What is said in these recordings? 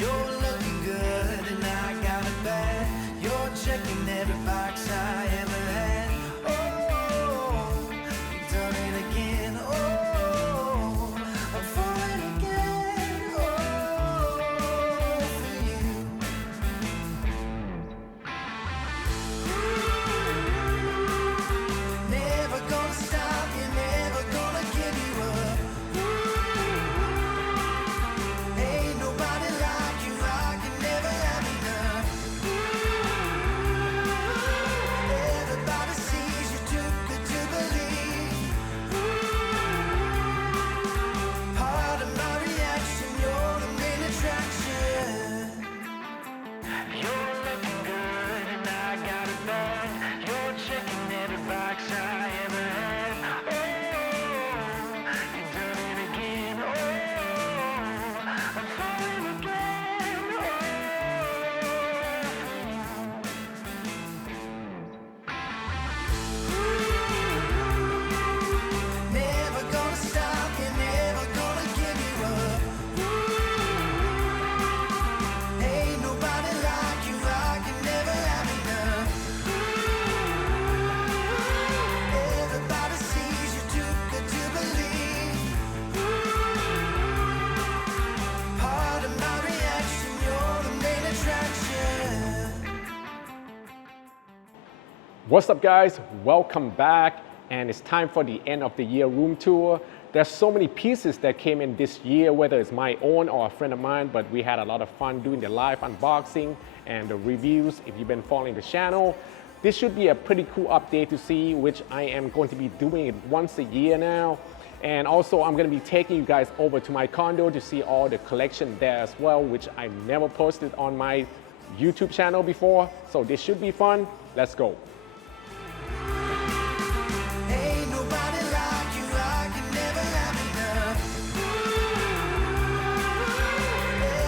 You're looking good and I got it bad. You're checking every box I ever had. Oh, you've done it again. Oh, I'm falling again. Oh, for you. Never gonna stop, you're never gonna give you up. Ain't nobody like you, I can never have enough. Everybody sees you too good to believe. Part of my reaction, you're the main attraction. You're looking good and I got it bad. You're checking every box I ever had. Oh, you've done it again. Oh, I'm falling again. Never gonna stop, you're never gonna give you up. Ain't nobody like you, I can never have enough. Everybody sees you too good to believe. Part of my reaction, you're the main attraction. What's up, guys? Welcome back, and it's time for the end of the year room tour. There's so many pieces that came in this year, whether it's my own or a friend of mine, but we had a lot of fun doing the live unboxing and the reviews. If you've been following the channel, this should be a pretty cool update to see, which I am going to be doing it once a year now. And also I'm going to be taking you guys over to my condo to see all the collection there as well, which I never posted on my YouTube channel before. So this should be fun. Let's go. Ain't nobody like you, I can never have enough.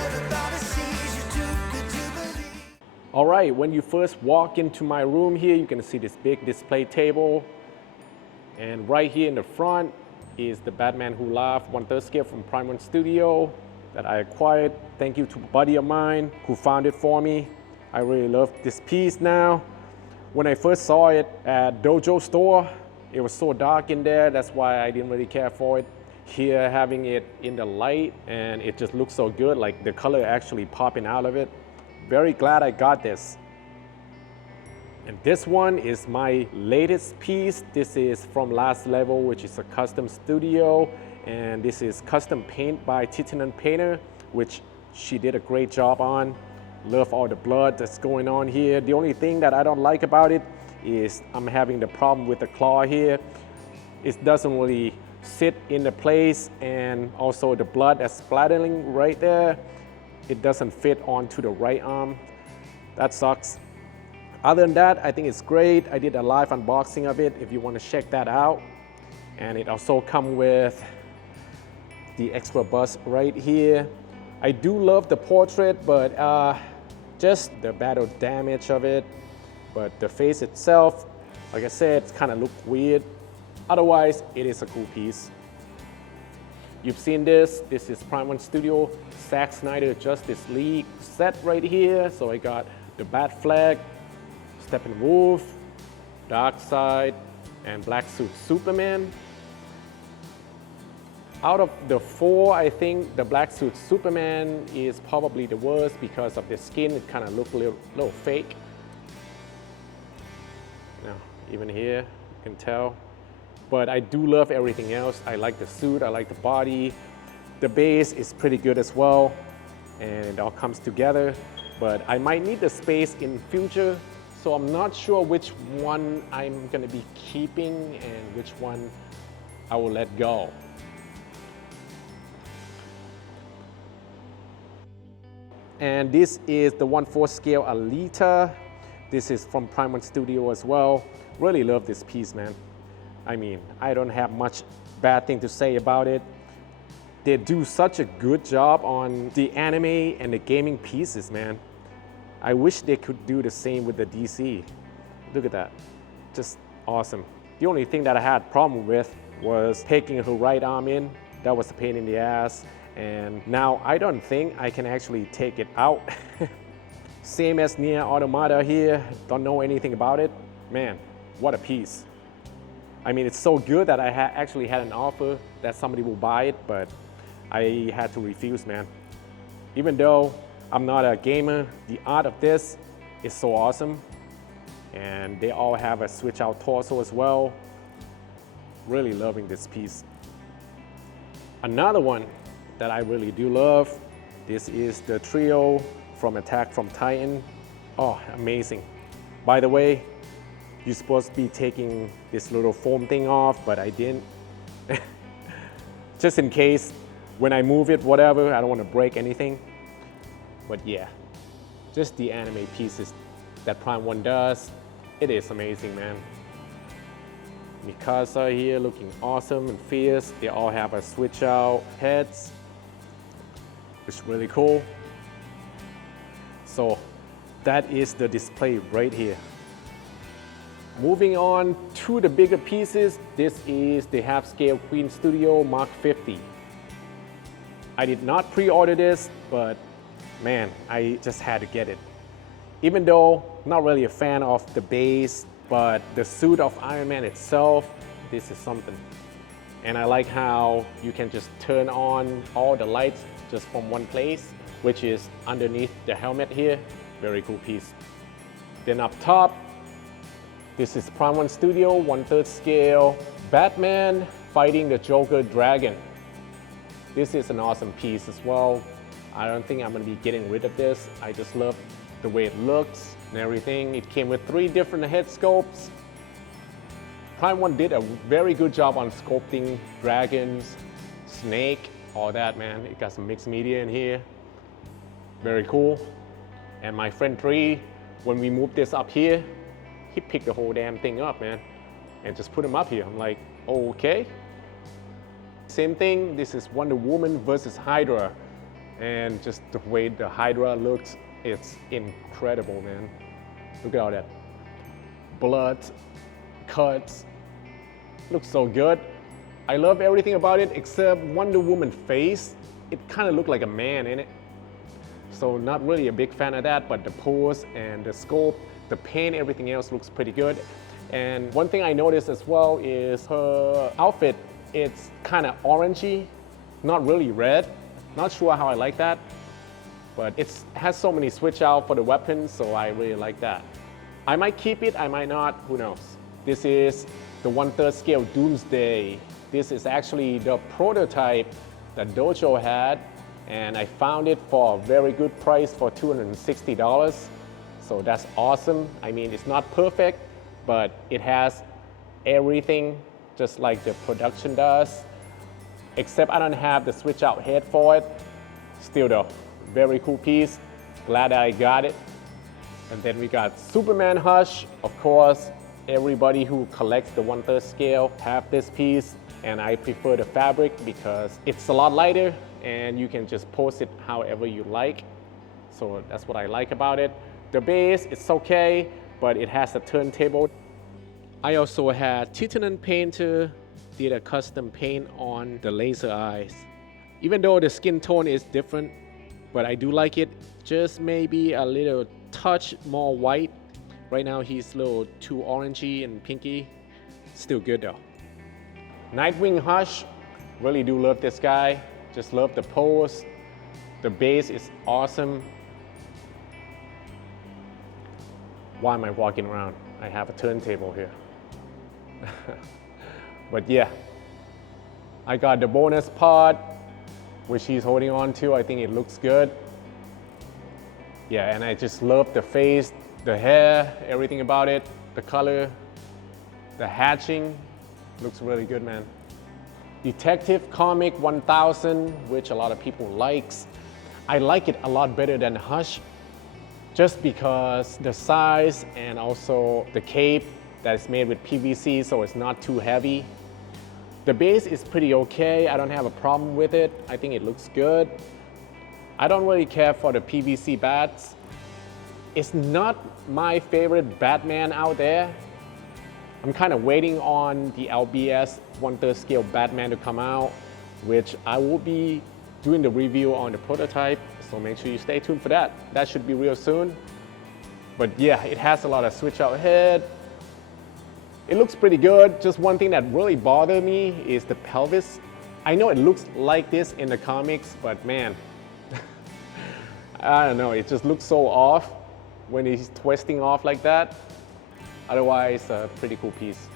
Everybody sees you too good to believe. All right, when you first walk into my room here, you can see this big display table. And right here in the front is the Batman Who Laughed 1/3 scale from Prime Studio that I acquired. Thank you to a buddy of mine who found it for me. I really love this piece now. When I first saw it at Dojo store, it was so dark in there, that's why I didn't really care for it. Here, having it in the light, and it just looks so good, like the color actually popping out of it. Very glad I got this. And this one is my latest piece. This is from Last Level, which is a custom studio. And this is custom paint by Titian Painter, which she did a great job on. Love all the blood that's going on here. The only thing that I don't like about it is I'm having the problem with the claw here. It doesn't really sit in the place, and also the blood that's splattering right there, it doesn't fit onto the right arm. That sucks. Other than that, I think it's great. I did a live unboxing of it if you want to check that out. And it also comes with the extra bust right here. I do love the portrait, but just the battle damage of it. But the face itself, like I said, it kind of looked weird. Otherwise, it is a cool piece. You've seen this. This is Prime Studio Zack Snyder Justice League set right here. So I got the Bat Flag, Steppenwolf, Darkseid, and Black Suit Superman. Out of the four, I think the Black Suit Superman is probably the worst because of the skin. It kind of looked a little fake. Now, even here, you can tell. But I do love everything else. I like the suit, I like the body. The base is pretty good as well, and it all comes together. But I might need the space in future, so I'm not sure which one I'm gonna be keeping and which one I will let go. And this is the 1/4 scale Alita. This is from Prime Studio as well. Really love this piece, man. I mean, I don't have much bad thing to say about it. They do such a good job on the anime and the gaming pieces, man. I wish they could do the same with the DC. Look at that, just awesome. The only thing that I had problem with was taking her right arm in. That was a pain in the ass. And now I don't think I can actually take it out. Same as Nier Automata here, don't know anything about it. Man, what a piece. I mean, it's so good that I actually had an offer that somebody will buy it, but I had to refuse, man. Even though I'm not a gamer, the art of this is so awesome. And they all have a switch out torso as well. Really loving this piece. Another one that I really do love, this is the trio from Attack from Titan. Oh, amazing. By the way, you're supposed to be taking this little foam thing off, but I didn't. Just in case, when I move it, whatever, I don't want to break anything. But yeah, just the anime pieces that Prime 1 does, it is amazing, man. Mikasa here looking awesome and fierce. They all have a switch out heads, which is really cool. So that is the display right here. Moving on to the bigger pieces, this is the half-scale Queen Studio Mark 50. I did not pre-order this, but man, I just had to get it. Even though I'm not really a fan of the base, but the suit of Iron Man itself, this is something. And I like how you can just turn on all the lights just from one place, which is underneath the helmet here. Very cool piece. Then up top, this is Prime 1 Studio 1/3 scale Batman fighting the Joker Dragon. This is an awesome piece as well. I don't think I'm gonna be getting rid of this. I just love the way it looks and everything. It came with 3 different head sculpts. Prime 1 did a very good job on sculpting dragons, snake, all that, man. It got some mixed media in here. Very cool. And my friend 3, when we moved this up here, he picked the whole damn thing up, man, and just put him up here. I'm like, okay. Same thing, this is Wonder Woman versus Hydra. And just the way the Hydra looks, it's incredible, man. Look at all that blood, cuts. Looks so good. I love everything about it except Wonder Woman face. It kind of looked like a man in it. So not really a big fan of that, but the pose and the sculpt, the paint, everything else looks pretty good. And one thing I noticed as well is her outfit, it's kind of orangey, not really red. Not sure how I like that, but it has so many switch out for the weapons, so I really like that. I might keep it, I might not, who knows. This is the 1/3 scale Doomsday. This is actually the prototype that Dojo had, and I found it for a very good price for $260. So that's awesome. I mean, it's not perfect, but it has everything just like the production does. Except I don't have the switch out head for it. Still though, very cool piece. Glad that I got it. And then we got Superman Hush. Of course, everybody who collects the 1/3 scale have this piece. And I prefer the fabric because it's a lot lighter and you can just post it however you like. So that's what I like about it. The base, it's okay, but it has a turntable. I also had Titanon Painter did a custom paint on the laser eyes. Even though the skin tone is different, but I do like it. Just maybe a little touch more white. Right now he's a little too orangey and pinky. Still good though. Nightwing Hush, really do love this guy. Just love the pose. The base is awesome. Why am I walking around? I have a turntable here. But yeah, I got the bonus part, which he's holding on to. I think it looks good. Yeah, and I just love the face, the hair, everything about it, the color, the hatching. Looks really good, man. Detective Comic 1000, which a lot of people likes. I like it a lot better than Hush, just because the size and also the cape that is made with PVC, so it's not too heavy. The base is pretty okay. I don't have a problem with it. I think it looks good. I don't really care for the PVC bats. It's not my favorite Batman out there. I'm kind of waiting on the LBS 1/3 scale Batman to come out, which I will be doing the review on the prototype, so make sure you stay tuned for that. That should be real soon. But yeah, it has a lot of switch out head. It looks pretty good. Just one thing that really bothered me is the pelvis. I know it looks like this in the comics, but man, I don't know, it just looks so off when he's twisting off like that. Otherwise, a pretty cool piece.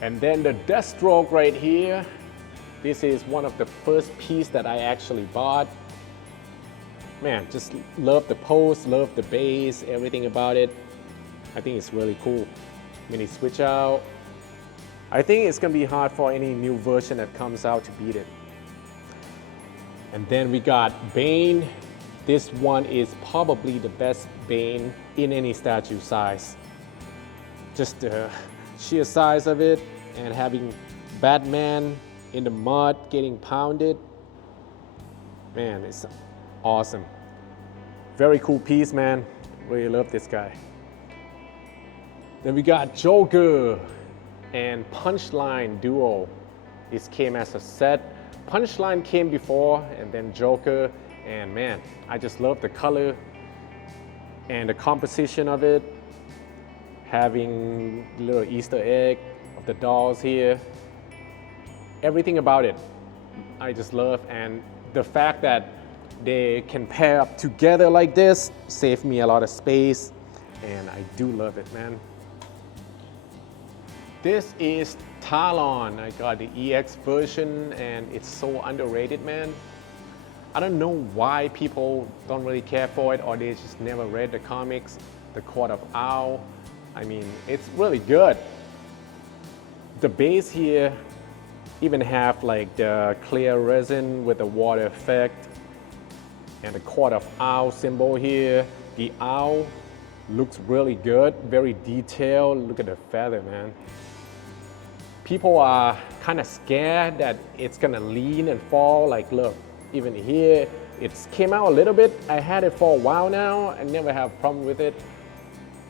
And then the Deathstroke right here. This is one of the first piece that I actually bought. Man, just love the pose, love the base, everything about it. I think it's really cool. Mini switch out. I think it's gonna be hard for any new version that comes out to beat it. And then we got Bane. This one is probably the best Bane in any statue size. Just the sheer size of it and having Batman in the mud getting pounded. Man, it's awesome. Very cool piece, man. Really love this guy. Then we got Joker and Punchline Duo. This came as a set. Punchline came before and then Joker, and man, I just love the color and the composition of it. Having little Easter egg of the dolls here. Everything about it, I just love, and the fact that they can pair up together like this saved me a lot of space, and I do love it, man. This is Talon. I got the EX version and it's so underrated, man. I don't know why people don't really care for it or they just never read the comics. The Court of Owl. I mean, it's really good. The base here even have like the clear resin with the water effect and the Court of Owl symbol here. The owl looks really good, very detailed. Look at the feather, man. People are kind of scared that it's gonna lean and fall. Like, look, even here, it's came out a little bit. I had it for a while now. I never have a problem with it.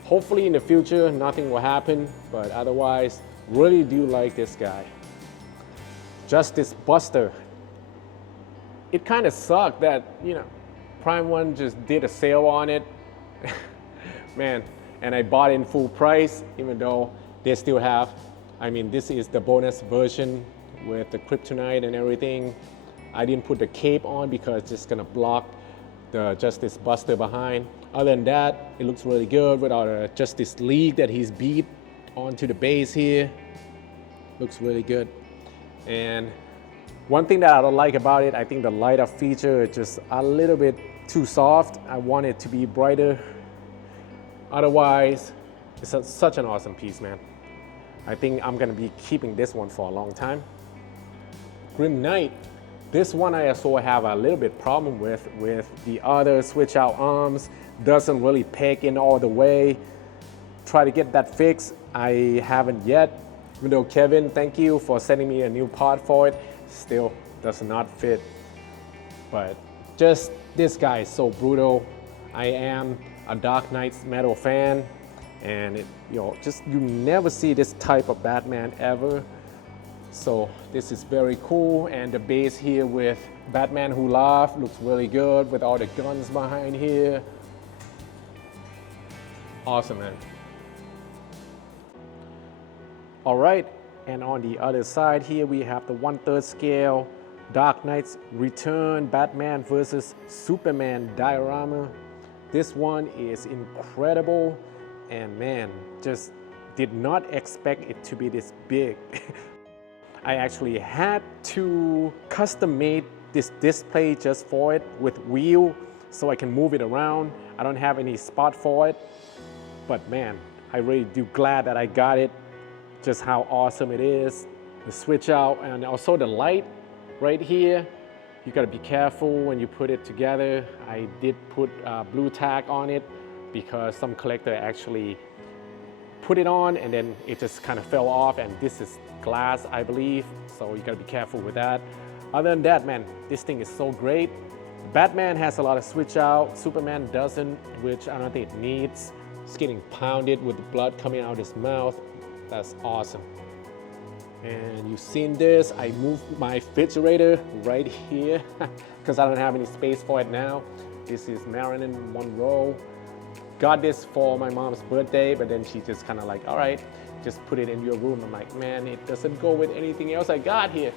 Hopefully in the future, nothing will happen, but otherwise, really do like this guy. Justice Buster. It kind of sucked that, you know, Prime One just did a sale on it. Man, and I bought it in full price, even though they still have, I mean, this is the bonus version with the kryptonite and everything. I didn't put the cape on because it's just gonna block the Justice Buster behind. Other than that, it looks really good without a Justice League that he's beat onto the base here. Looks really good. And one thing that I don't like about it, I think the light up feature is just a little bit too soft. I want it to be brighter. Otherwise, it's such an awesome piece, man. I think I'm gonna be keeping this one for a long time. Grim Knight. This one I also have a little bit problem with the other switch out arms. Doesn't really peg in all the way. Try to get that fixed. I haven't yet. Even though Kevin, thank you for sending me a new part for it. Still does not fit. But just this guy is so brutal. I am a Dark Knight's Metal fan. And you never see this type of Batman ever. So this is very cool, and the base here with Batman Who Laughs looks really good with all the guns behind here. Awesome, man. All right, and on the other side here we have the 1/3 scale Dark Knight's Return Batman versus Superman diorama. This one is incredible. And man, just did not expect it to be this big. I actually had to custom made this display just for it with wheel so I can move it around. I don't have any spot for it, but man, I really do glad that I got it. Just how awesome it is. The switch out and also the light right here. You gotta be careful when you put it together. I did put blue tack on it because some collector actually put it on and then it just kind of fell off, and this is glass, I believe, so you gotta be careful with that. Other than that, man, this thing is so great. Batman has a lot of switch out, Superman doesn't, which I don't think it needs. It's getting pounded with the blood coming out of his mouth. That's awesome. And you've seen this, I moved my refrigerator right here because I don't have any space for it now. This is Marilyn Monroe. Got this for my mom's birthday, but then she just kind of like, all right, just put it in your room. I'm like, man, it doesn't go with anything else I got here.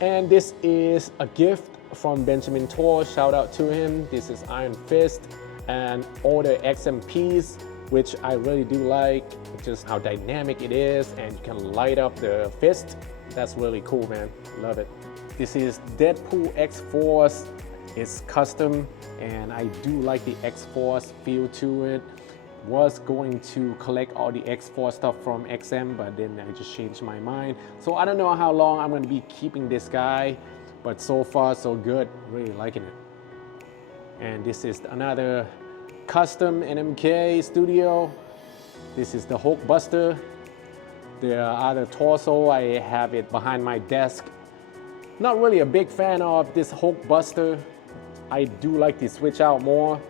And this is a gift from Benjamin Tor, shout out to him. This is Iron Fist and all the XMPs, which I really do like, just how dynamic it is, and you can light up the fist. That's really cool, man, love it. This is Deadpool X-Force. It's custom, and I do like the X-Force feel to it. Was going to collect all the X-Force stuff from XM, but then I just changed my mind. So I don't know how long I'm gonna be keeping this guy, but so far so good, really liking it. And this is another custom NMK studio. This is the Hulkbuster. The other torso, I have it behind my desk. Not really a big fan of this Hulkbuster. I do like to switch out more,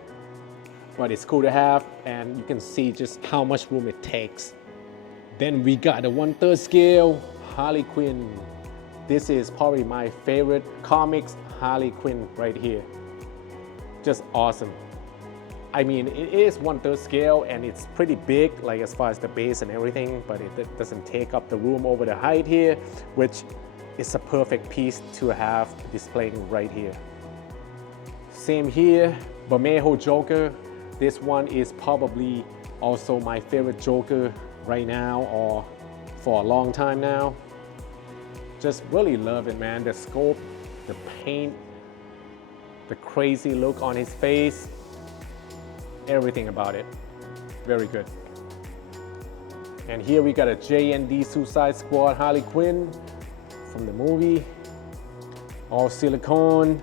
but it's cool to have, and you can see just how much room it takes. Then we got the 1/3 scale Harley Quinn. This is probably my favorite comics Harley Quinn right here. Just awesome. I mean, it is 1/3 scale and it's pretty big, like as far as the base and everything, but it doesn't take up the room over the height here, which is a perfect piece to have displaying right here. Same here, Bermejo Joker. This one is probably also my favorite Joker right now, or for a long time now. Just really love it, man. The scope, the paint, the crazy look on his face, everything about it, very good. And here we got a JND Suicide Squad Harley Quinn from the movie, all silicone,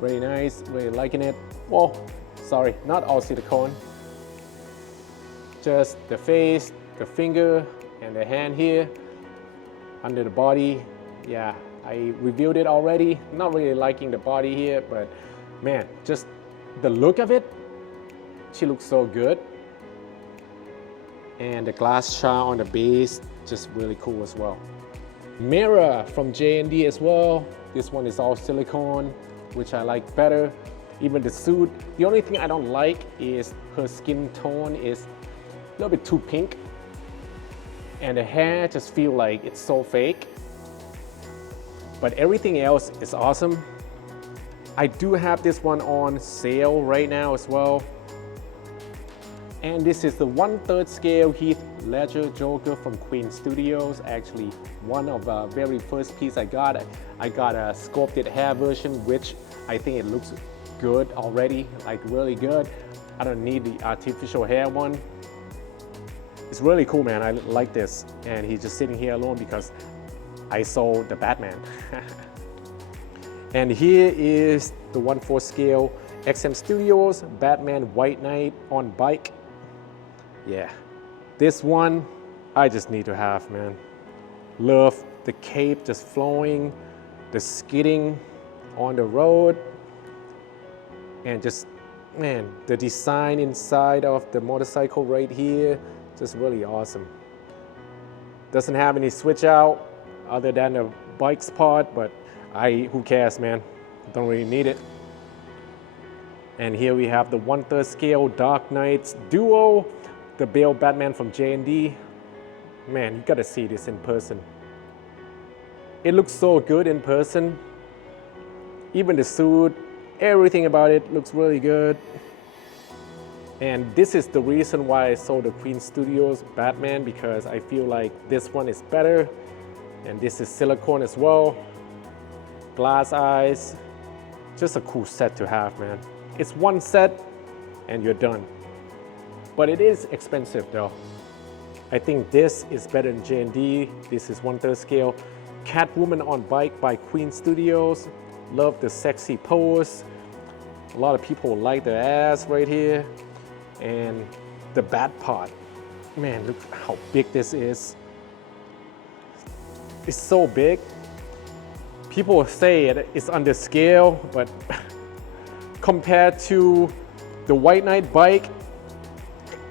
very nice, really liking it. Well, sorry, not all silicone, just the face, the finger, and the hand here, under the body. Yeah, I reviewed it already, not really liking the body here, but man, just the look of it, she looks so good. And the glass shot on the base, just really cool as well. Mirror from JND as well. This one is all silicone, which I like better. Even the suit, the only thing I don't like is her skin tone is a little bit too pink. And the hair just feel like it's so fake. But everything else is awesome. I do have this one on sale right now as well. And this is the 1/3 scale Heath Ledger Joker from Queen Studios. Actually, one of the very first piece I got a sculpted hair version, which I think it looks good already, like really good. I don't need the artificial hair one. It's really cool, man. I like this. And he's just sitting here alone because I sold the Batman. And here is the 1/4 scale XM Studios Batman White Knight on bike. Yeah, this one I just need to have, man. Love the cape just flowing, the skidding on the road, and just, man, the design inside of the motorcycle right here, just really awesome. Doesn't have any switch out other than the bike's part, but who cares, man? Don't really need it. And here we have the 1/3 scale Dark Knights Duo, the Bale Batman from J&D. Man, you gotta see this in person. It looks so good in person. Even the suit, everything about it looks really good. And this is the reason why I sold the Queen Studios Batman, because I feel like this one is better. And this is silicone as well. Glass eyes. Just a cool set to have, man. It's one set and you're done. But it is expensive though. I think this is better than J&D. This is 1/3 scale. Catwoman on bike by Queen Studios. Love the sexy pose. A lot of people like the ass right here. And the bat part. Man, look how big this is. It's so big. People say it's under scale, but compared to the White Knight bike,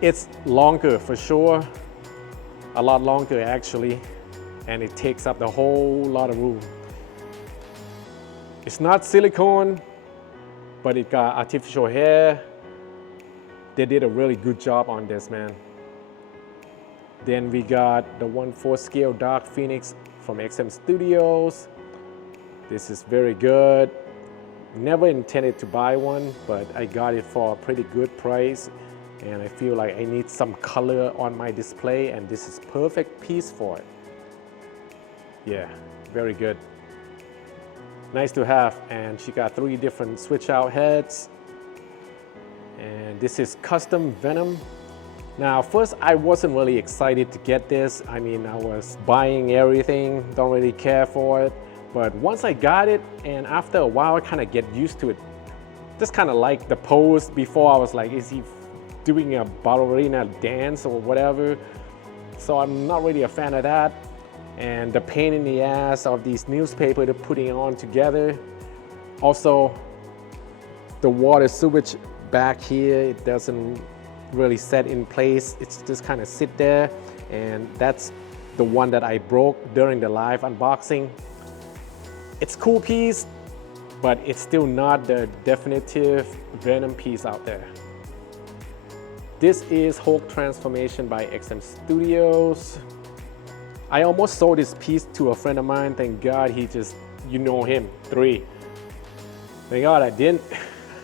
it's longer for sure. A lot longer actually. and it takes up the whole lot of room. It's not silicone, but it got artificial hair. They did a really good job on this, man. Then we got the 1/4 scale Dark Phoenix from XM Studios. This is very good. Never intended to buy one, but I got it for a pretty good price. And I feel like I need some color on my display, and this is perfect piece for it. Yeah, very good. Nice to have. And she got 3 different switch out heads. And this is custom Venom. Now, first I wasn't really excited to get this. I mean, I was buying everything, don't really care for it. But once I got it, and after a while I kind of get used to it. Just kind of like the pose before. I was like, is he doing a ballerina dance or whatever? So I'm not really a fan of that. And the pain in the ass of these newspapers they're putting on together. Also, the water sewage back here, it doesn't really set in place. It's just kind of sit there, and that's the one that I broke during the live unboxing. It's a cool piece, but it's still not the definitive Venom piece out there. This is Hulk Transformation by XM Studios. I almost sold this piece to a friend of mine. Thank God he just, you know him, 3. Thank God I didn't,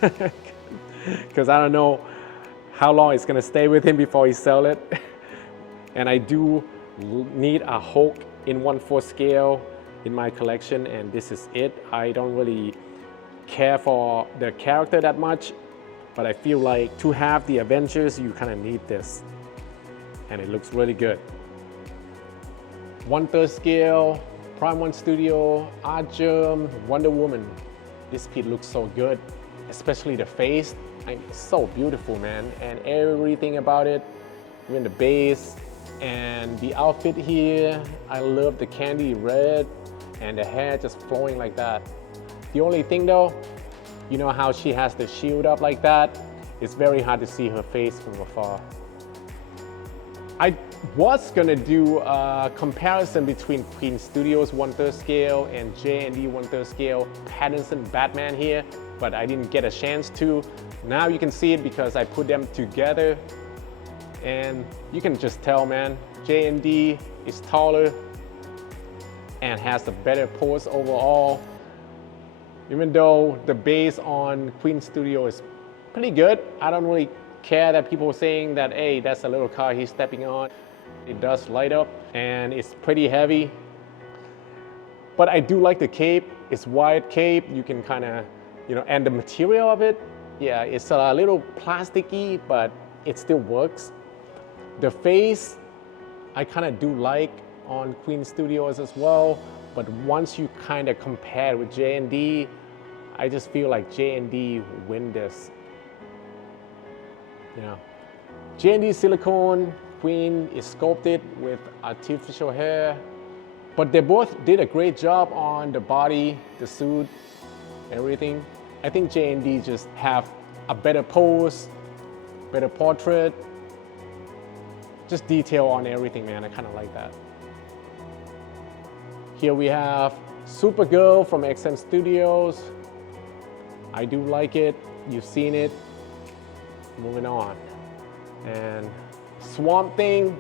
because I don't know how long it's gonna stay with him before he sell it. And I do need a Hulk in 1/4 scale in my collection, and this is it. I don't really care for the character that much, but I feel like to have the Avengers, you kind of need this. And it looks really good. 1/3 scale, Prime 1 Studio, Art Germ, Wonder Woman. This piece looks so good, especially the face. It's so beautiful, man. And everything about it, even the base and the outfit here. I love the candy red and the hair just flowing like that. The only thing though, you know how she has the shield up like that? It's very hard to see her face from afar. I was gonna do a comparison between Queen Studios 1/3 scale and J&D 1/3 scale Pattinson Batman here, but I didn't get a chance to. Now you can see it because I put them together, and you can just tell, man, J&D is taller and has a better pose overall. Even though the base on Queen Studio is pretty good, I don't really care that people are saying that, hey, that's a little car he's stepping on. It does light up and it's pretty heavy. But I do like the cape. It's wide cape. You can kind of, and the material of it, yeah, it's a little plasticky, but it still works. The face, I kind of do like on Queen Studios as well, but once you kind of compare with J&D, I just feel like J&D win this. J&D silicone, Queen is sculpted with artificial hair, but they both did a great job on the body, the suit, everything. I think J&D just have a better pose, better portrait, just detail on everything, man. I kind of like that. Here we have Supergirl from XM Studios. I do like it. You've seen it. Moving on. And Swamp Thing,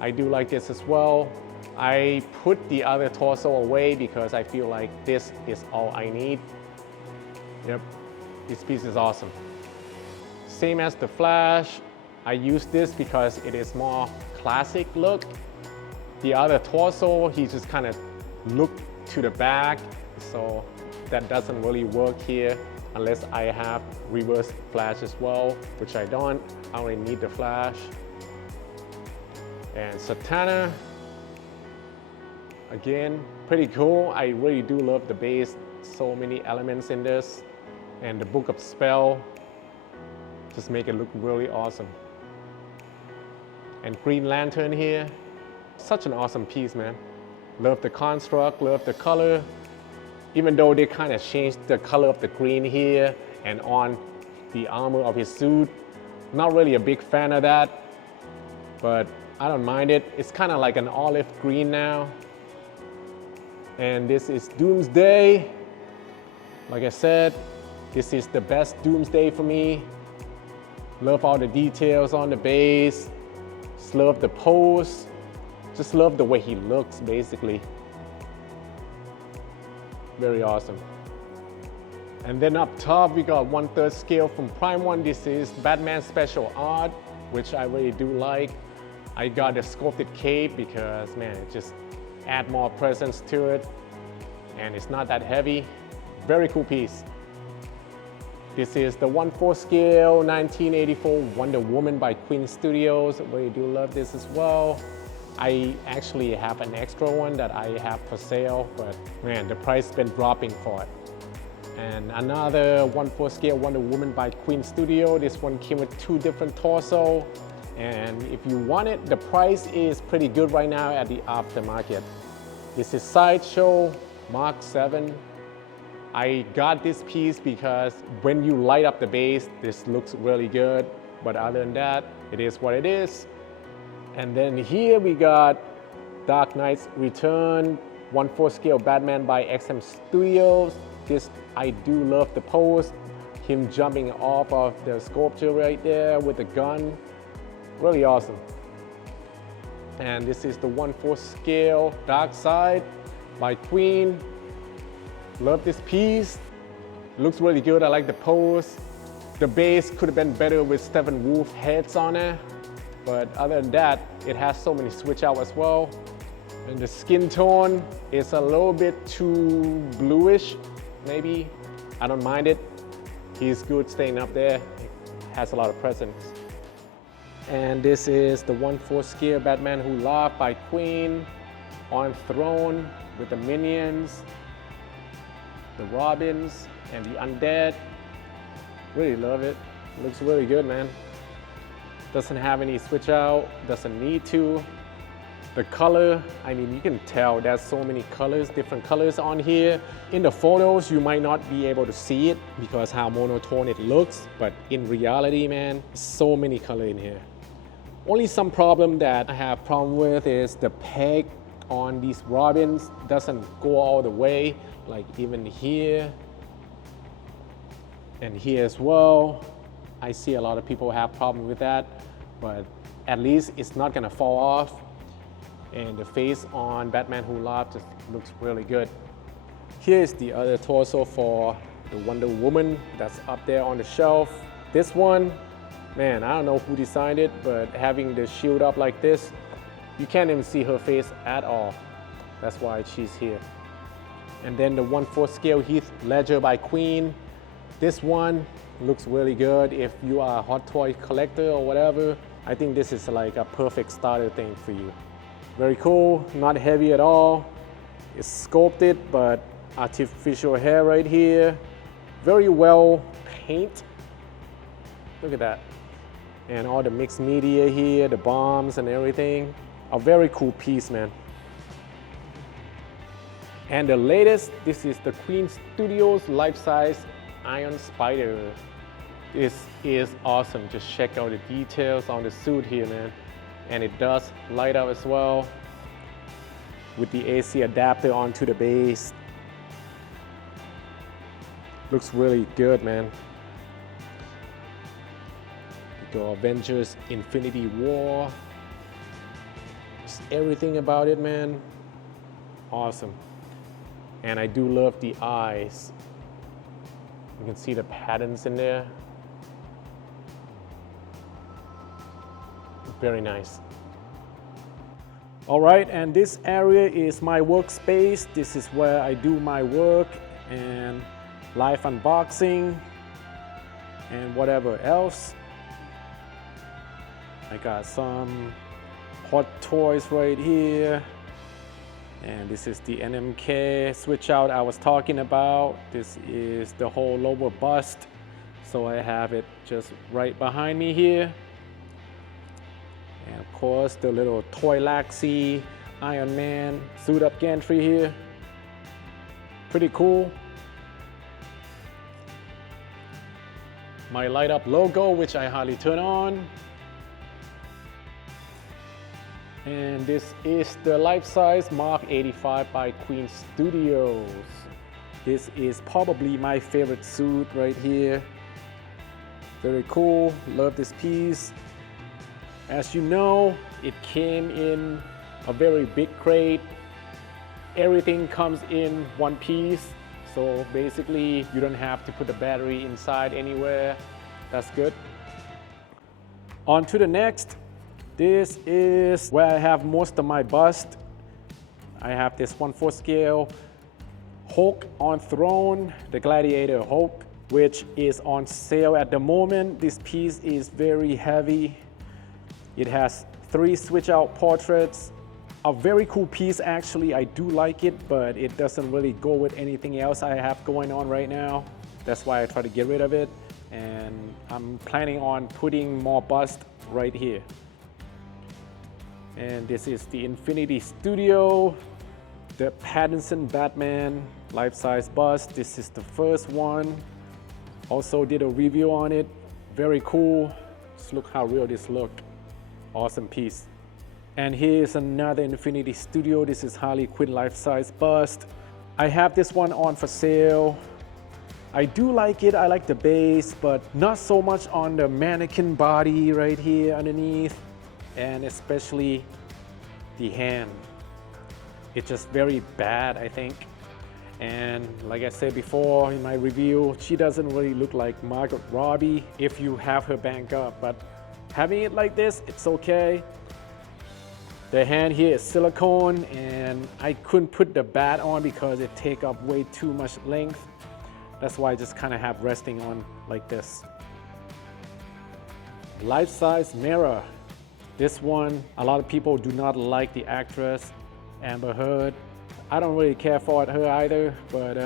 I do like this as well. I put the other torso away because I feel like this is all I need. Yep, this piece is awesome. Same as the Flash, I use this because it is more classic look. The other torso, he just kind of looked to the back, so that doesn't really work here unless I have reverse Flash as well, which I don't. I only need the Flash. And Satana, again, pretty cool. I really do love the base. So many elements in this. And the Book of Spell just make it look really awesome. And Green Lantern here, such an awesome piece, man. Love the construct, love the color. Even though they kind of changed the color of the green here and on the armor of his suit. Not really a big fan of that, but I don't mind it. It's kind of like an olive green now. And this is Doomsday. Like I said, this is the best Doomsday for me. Love all the details on the base. Just love the pose. Just love the way he looks, basically. Very awesome. And then up top, we got 1/3 scale from Prime One. This is Batman Special Art, which I really do like. I got a sculpted cape because, man, it just add more presence to it. And it's not that heavy. Very cool piece. This is the 1/4 scale 1984 Wonder Woman by Queen Studios. Really do love this as well. I actually have an extra one that I have for sale, but man, the price has been dropping for it. And another 1/4 scale Wonder Woman by Queen Studio. This one came with 2 different torso. And if you want it, the price is pretty good right now at the aftermarket. This is Sideshow Mark 7. I got this piece because when you light up the base, this looks really good. But other than that, it is what it is. And then here we got Dark Knight's Return, 1/4 scale Batman by XM Studios. This, I do love the pose. Him jumping off of the sculpture right there with the gun. Really awesome. And this is the 1/4 scale Dark Side by Queen. Love this piece. Looks really good. I like the pose. The base could have been better with Steppenwolf heads on it. But other than that, it has so many switch out as well. And the skin tone is a little bit too bluish, maybe. I don't mind it. He's good staying up there. It has a lot of presence. And this is the 1/4 scale Batman Who Laughs by Queen on throne with the minions, the Robins, and the undead. Really love it. Looks really good, man. Doesn't have any switch out, doesn't need to. The color, I mean, you can tell there's so many colors, different colors on here. In the photos, you might not be able to see it because how monotone it looks, but in reality, man, so many colors in here. Only some problem that I have problem with is the peg on these Robins doesn't go all the way, like even here and here as well. I see a lot of people have problem with that, but at least it's not gonna fall off. And the face on Batman Who Laughs just looks really good. Here's the other torso for the Wonder Woman that's up there on the shelf. This one, man, I don't know who designed it, but having the shield up like this, you can't even see her face at all. That's why she's here. And then the 1/4 scale Heath Ledger by Queen. This one looks really good if you are a hot toy collector or whatever. I think this is like a perfect starter thing for you. Very cool, not heavy at all. It's sculpted, but artificial hair right here. Very well painted. Look at that. And all the mixed media here, the bombs and everything. A very cool piece, man. And the latest, this is the Queen Studios life-size Iron Spider. This is awesome. Just check out the details on the suit here, man. And it does light up as well with the AC adapter onto the base. Looks really good, man. The Avengers Infinity War. Just everything about it, man. Awesome. And I do love the eyes. You can see the patterns in there. Very nice. All right, and this area is my workspace. This is where I do my work and live unboxing and whatever else. I got some hot toys right here. And this is the NMK switch out I was talking about. This is the whole lower bust. So I have it just right behind me here. And of course, the little toy Laxi Iron Man suit up gantry here. Pretty cool. My light up logo, which I hardly turn on. And this is the life-size Mark 85 by Queen Studios. This is probably my favorite suit right here. Very cool, love this piece. As you know, it came in a very big crate. Everything comes in one piece. So basically, you don't have to put the battery inside anywhere. That's good. On to the next. This is where I have most of my bust. I have this 1/4 scale Hulk on throne, the Gladiator Hulk, which is on sale at the moment. This piece is very heavy. It has 3 switch out portraits. A very cool piece actually, I do like it, but it doesn't really go with anything else I have going on right now. That's why I try to get rid of it. And I'm planning on putting more bust right here. And this is the Infinity Studio, the Pattinson Batman life-size bust. This is the first one. Also did a review on it. Very cool. Just look how real this looked. Awesome piece. And here's another Infinity Studio. This is Harley Quinn life-size bust. I have this one on for sale. I do like it. I like the base, but not so much on the mannequin body right here underneath, and especially the hand. It's just very bad, I think. And like I said before in my review, she doesn't really look like Margot Robbie if you have her banked up, but having it like this, it's okay. The hand here is silicone, and I couldn't put the bat on because it takes up way too much length. That's why I just kind of have resting on like this. Life-size mirror. This one, a lot of people do not like the actress, Amber Heard. I don't really care for her either, but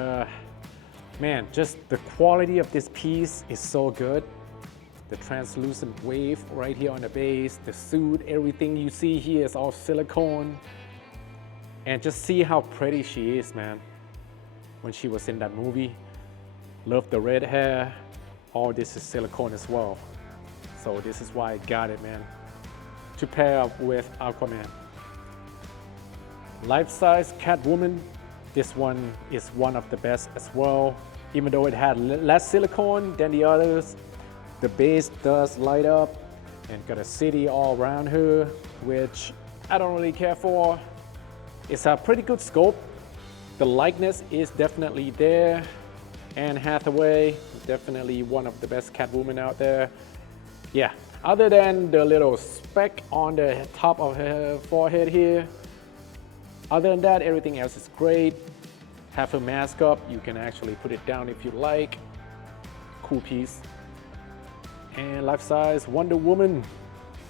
man, just the quality of this piece is so good. The translucent wave right here on the base, the suit, everything you see here is all silicone. And just see how pretty she is, man, when she was in that movie. Love the red hair. All this is silicone as well. So this is why I got it, man, to pair up with Aquaman. Life-size Catwoman. This one is one of the best as well. Even though it had less silicone than the others, the base does light up and got a city all around her, which I don't really care for. It's a pretty good scope. The likeness is definitely there. Anne Hathaway, definitely one of the best Catwoman out there. Yeah, other than the little speck on the top of her forehead here, other than that, everything else is great. Have her mask up, you can actually put it down if you like. Cool piece. And life-size Wonder Woman.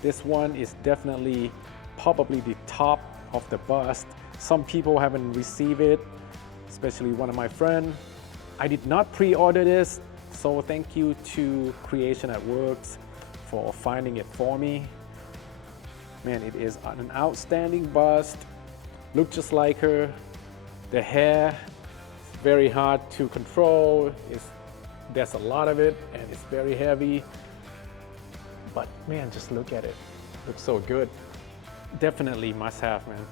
This one is definitely probably the top of the bust. Some people haven't received it, especially one of my friends. I did not pre-order this, so thank you to Creation at Works for finding it for me. Man, it is an outstanding bust. Look just like her. The hair is very hard to control. There's a lot of it and it's very heavy. But man, just look at it. Looks so good. Definitely must have, man.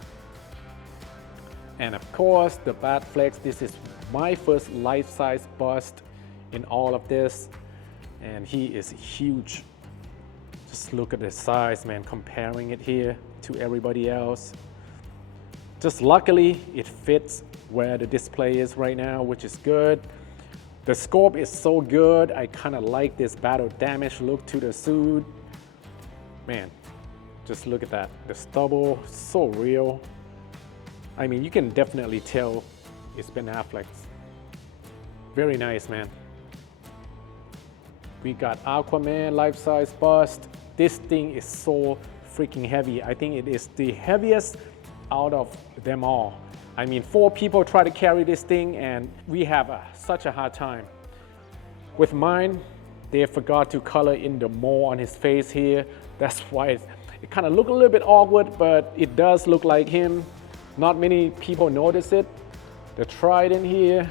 And of course, the Batflex. This is my first life-size bust in all of this. And he is huge. Just look at the size, man, comparing it here to everybody else. Just luckily, it fits where the display is right now, which is good. The scope is so good. I kind of like this battle damage look to the suit. Man, just look at that. The stubble, so real. I mean, you can definitely tell it's Ben Affleck's. Very nice, man. We got Aquaman life-size bust. This thing is so freaking heavy. I think it is the heaviest out of them all. I mean, 4 people try to carry this thing and we have such a hard time. With mine, they forgot to color in the mole on his face here. That's why it kind of look a little bit awkward, but it does look like him. Not many people notice it. The trident here,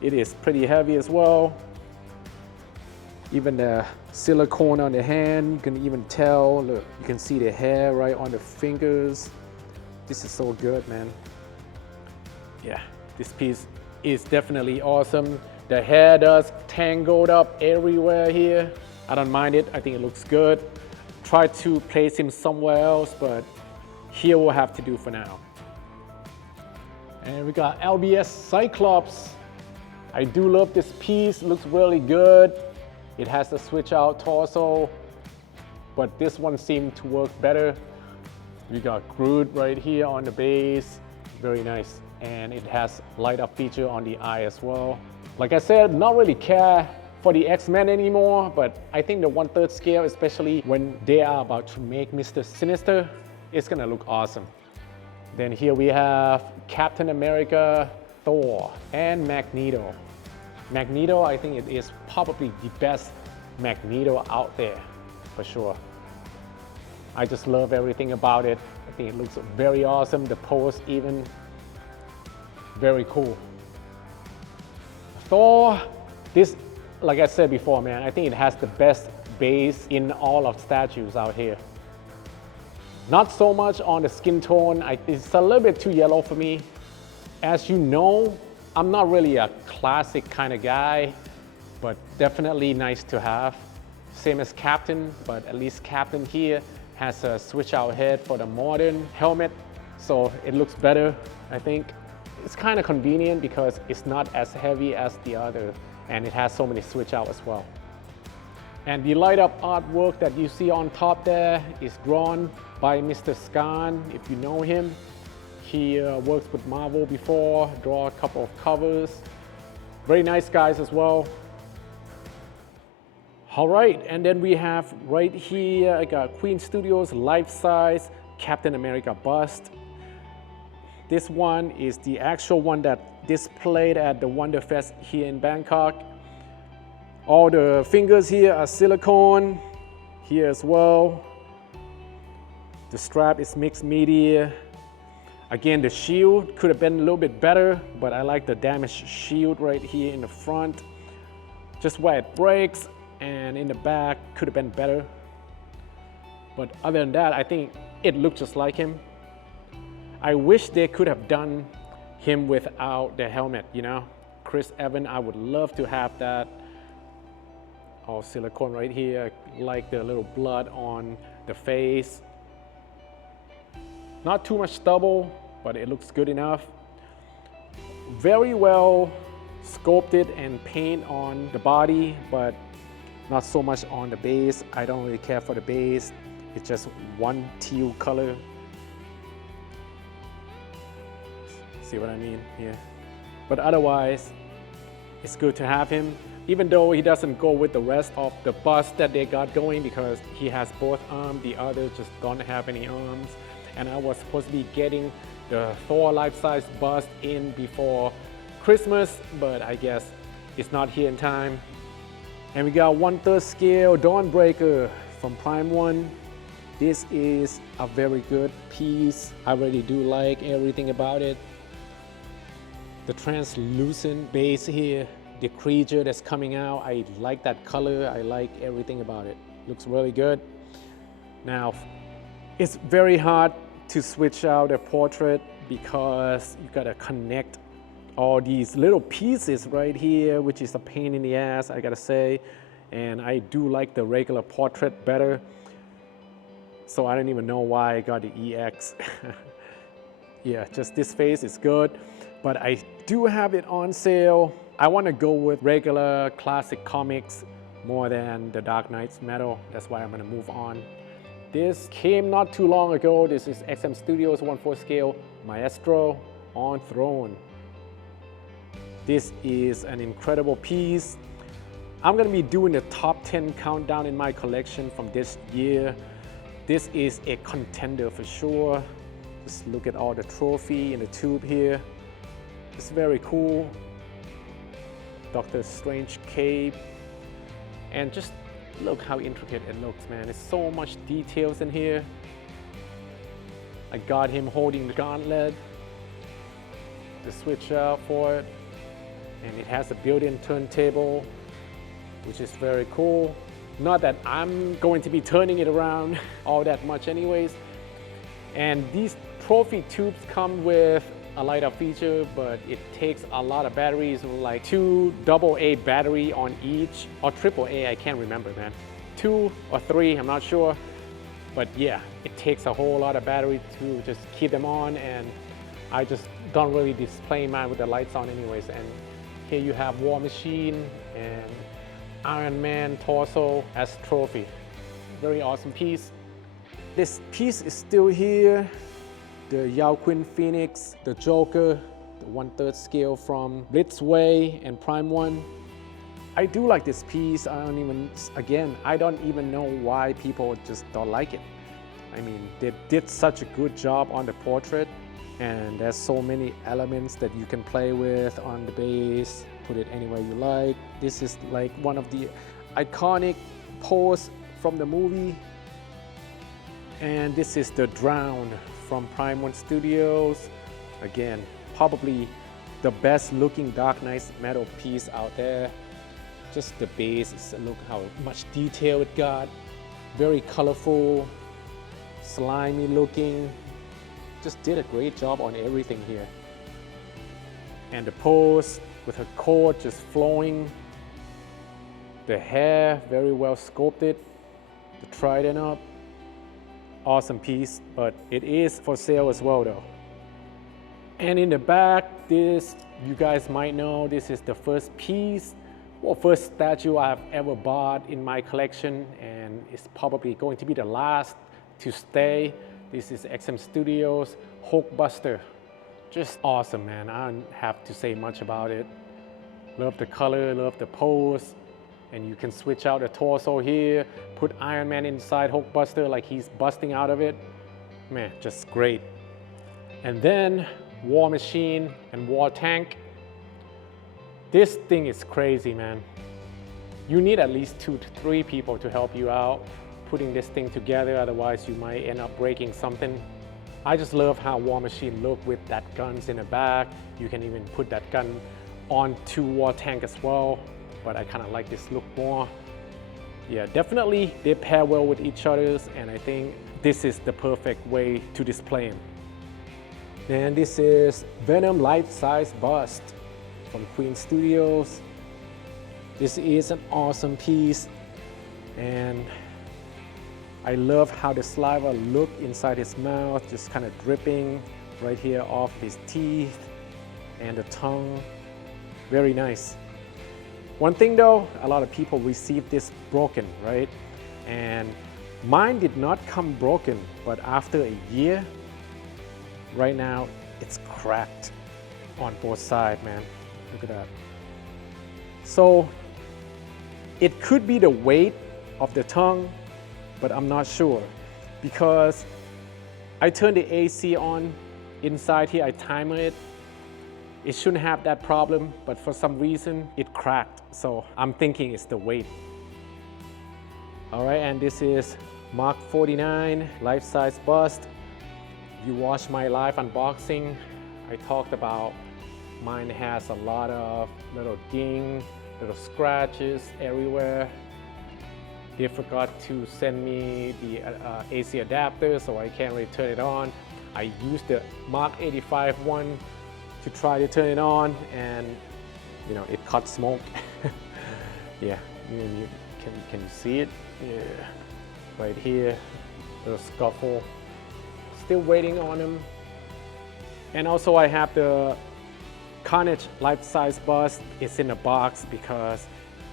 it is pretty heavy as well. Even the silicone on the hand, you can even tell, look, you can see the hair right on the fingers. This is so good, man. Yeah, this piece is definitely awesome. The hair does tangled up everywhere here. I don't mind it, I think it looks good. Try to place him somewhere else, but here will have to do for now. And we got LBS Cyclops. I do love this piece, looks really good. It has the switch out torso, but this one seemed to work better. We got Groot right here on the base, very nice. And it has light up feature on the eye as well. Like I said, not really care for the X-Men anymore, but I think the 1/3 scale, especially when they are about to make Mr. Sinister, it's gonna look awesome. Then here we have Captain America, Thor, and Magneto. Magneto, I think it is probably the best Magneto out there, for sure. I just love everything about it. I think it looks very awesome. The pose even, very cool. Thor, this, like I said before, man, I think it has the best base in all of statues out here. Not so much on the skin tone. It's a little bit too yellow for me. As you know, I'm not really a classic kind of guy, but definitely nice to have. Same as Captain, but at least Captain here has a switch out head for the modern helmet, so it looks better, I think. It's kind of convenient because it's not as heavy as the other, and it has so many switch out as well. And the light up artwork that you see on top there is drawn by Mr. Scan, if you know him. He works with Marvel before, draw a couple of covers. Very nice guys as well. All right, and then we have right here, I got Queen Studios life-size Captain America bust. This one is the actual one that displayed at the Wonderfest here in Bangkok. All the fingers here are silicone, here as well. The strap is mixed media. Again, the shield could have been a little bit better, but I like the damaged shield right here in the front. Just where it breaks, and in the back could have been better. But other than that, I think it looked just like him. I wish they could have done him without the helmet, you know? Chris Evans, I would love to have that. All silicone right here, like the little blood on the face. Not too much stubble, but it looks good enough. Very well sculpted and paint on the body, but not so much on the base. I don't really care for the base. It's just one teal color. See what I mean? Yeah. But otherwise, it's good to have him, even though he doesn't go with the rest of the bust that they got going, because he has both arms, the other just don't have any arms. And I was supposed to be getting the Thor life-size bust in before Christmas, but I guess it's not here in time. And we got 1/3 scale Dawnbreaker from Prime 1. This is a very good piece. I really do like everything about it. The translucent base here, the creature that's coming out, I like that color. I like everything about it. Looks really good. Now, it's very hard to switch out a portrait because you gotta connect all these little pieces right here, which is a pain in the ass, I gotta say. And I do like the regular portrait better. So I don't even know why I got the EX. Yeah, just this face is good, but I do have it on sale. I wanna go with regular classic comics more than the Dark Knight's Metal. That's why I'm gonna move on. This came not too long ago. This is XM Studios 1/4 scale Maestro on Throne. This is an incredible piece. I'm gonna be doing the top 10 countdown in my collection from this year. This is a contender for sure. Just look at all the trophy in the tube here. It's very cool. Doctor Strange cape. And just look how intricate it looks, man. There's so much details in here. I got him holding the gauntlet, the switch out for it, and it has a built-in turntable. which is very cool. Not that I'm going to be turning it around all that much anyways. And these trophy tubes come with a light up feature, but it takes a lot of batteries, like 2 AA battery on each, or AAA, I can't remember, man. 2 or 3, I'm not sure. But yeah, it takes a whole lot of battery to just keep them on, and I just don't really display mine with the lights on anyways. And here you have War Machine and Iron Man torso as trophy. Very awesome piece. This piece is still here. The Yao Queen Phoenix, the Joker, the 1/3 scale from Blitzway and Prime 1. I do like this piece. I don't even know why people just don't like it. I mean, they did such a good job on the portrait, and there's so many elements that you can play with on the base, put it anywhere you like. This is like one of the iconic pose from the movie. And this is the Drown from Prime 1 Studios. Again, probably the best looking Dark Knight metal piece out there. Just the base, look how much detail it got. Very colorful, slimy looking. Just did a great job on everything here. And the pose with her cord just flowing. The hair very well sculpted. The trident up. Awesome piece, but it is for sale as well though. And in the back, this, you guys might know, this is the first piece, or first statue I've ever bought in my collection, and it's probably going to be the last to stay. This is XM Studios Hulkbuster. Just awesome, man. I don't have to say much about it. Love the color, love the pose. And you can switch out the torso here, put Iron Man inside Hulkbuster like he's busting out of it. Man, just great. And then War Machine and War Tank. This thing is crazy, man. You need at least 2 to 3 people to help you out putting this thing together, otherwise you might end up breaking something. I just love how War Machine look with that guns in the back. You can even put that gun onto War Tank as well. But I kind of like this look more. Yeah, definitely they pair well with each other, and I think this is the perfect way to display them. And this is Venom life-size bust from Queen Studios. This is an awesome piece, and I love how the saliva look inside his mouth, just kind of dripping right here off his teeth and the tongue. Very nice. One thing though, a lot of people receive this broken, right? And mine did not come broken, but after a year, right now, it's cracked on both sides, man. Look at that. So it could be the weight of the tongue, but I'm not sure, because I turned the AC on inside here, I timer it. It shouldn't have that problem, but for some reason it cracked. So I'm thinking it's the weight. All right, and this is Mark 49 life-size bust. You watched my live unboxing. I talked about mine has a lot of little ding, little scratches everywhere. They forgot to send me the AC adapter, so I can't really turn it on. I used the Mark 85 one to try to turn it on, and you know, it caught smoke. Yeah, can you see it? Yeah, right here, little scuffle. Still waiting on them. And also I have the Carnage life-size bust. It's in a box because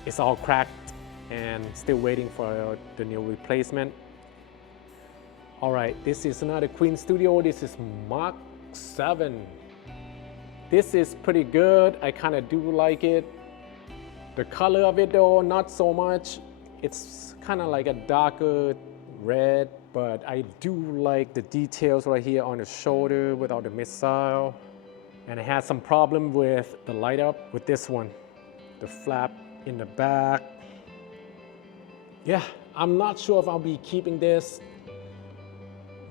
it's all cracked, and still waiting for the new replacement. All right, this is another Queen Studio. This is Mark 7. This is pretty good. I kind of do like it. The color of it though, not so much. It's kind of like a darker red, but I do like the details right here on the shoulder without the missile. And I had some problem with the light up with this one. The flap in the back. Yeah, I'm not sure if I'll be keeping this,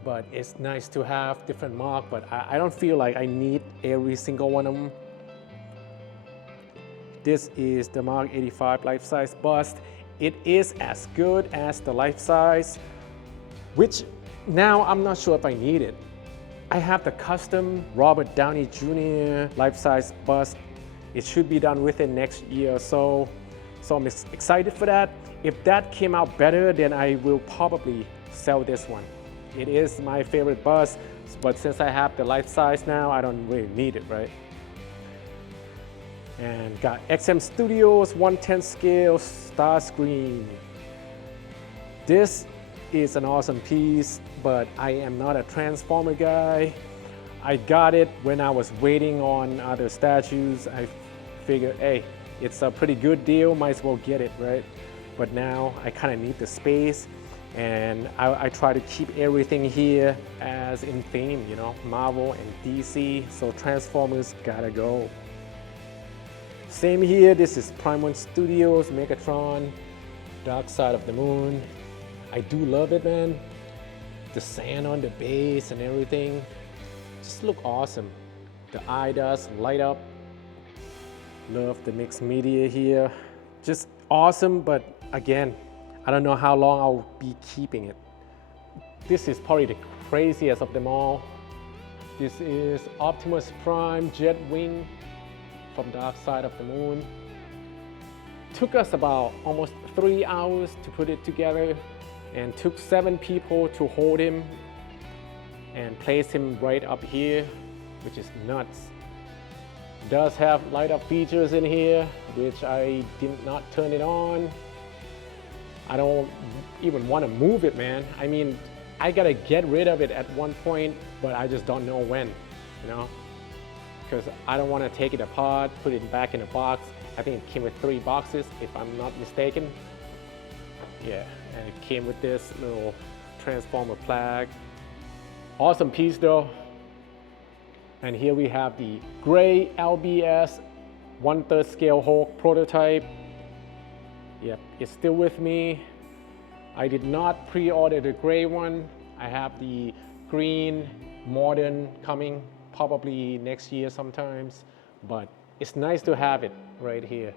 but it's nice to have different mark, but I don't feel like I need every single one of them. This is the Mark 85 life-size bust. It is as good as the life-size, which now I'm not sure if I need it. I have the custom Robert Downey Jr. life-size bust. It should be done within next year or so. So I'm excited for that. If that came out better, then I will probably sell this one. It is my favorite bust, but since I have the life-size now, I don't really need it, right? And got XM Studios 1/10 scale star screen. This is an awesome piece, but I am not a Transformer guy. I got it when I was waiting on other statues. I figured, hey, it's a pretty good deal, might as well get it, right? But now I kind of need the space, and I try to keep everything here as in theme, you know, Marvel and DC, so Transformers gotta go. Same here, this is Prime 1 Studios, Megatron, Dark Side of the Moon. I do love it, man. The sand on the base and everything just look awesome. The eye does light up. Love the mixed media here. Just awesome, but again, I don't know how long I'll be keeping it. This is probably the craziest of them all. This is Optimus Prime Jet Wing from Dark Side of the Moon. Took us about almost 3 hours to put it together, and took 7 people to hold him and place him right up here, which is nuts. Does have light up features in here, which I did not turn it on. I don't even want to move it, man. I mean, I gotta get rid of it at one point, but I just don't know when, you know? Because I don't want to take it apart, put it back in a box. I think it came with 3 boxes, if I'm not mistaken. Yeah, and it came with this little Transformer flag. Awesome piece though. And here we have the gray LBS 1/3 scale Hulk prototype. Yep, it's still with me. I did not pre-order the gray one. I have the green modern coming probably next year sometimes, but it's nice to have it right here.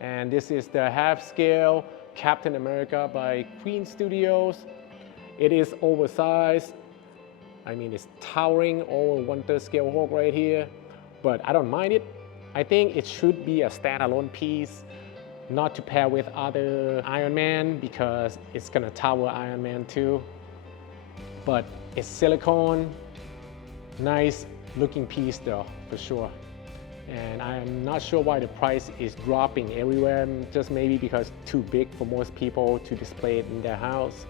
And this is the half scale Captain America by Queen Studios. It is oversized. I mean, it's towering over 1/3 scale Hulk right here, but I don't mind it. I think it should be a standalone piece, not to pair with other Iron Man, because it's gonna tower Iron Man too. But it's silicone, nice looking piece though, for sure. And I am not sure why the price is dropping everywhere, just maybe because it's too big for most people to display it in their house.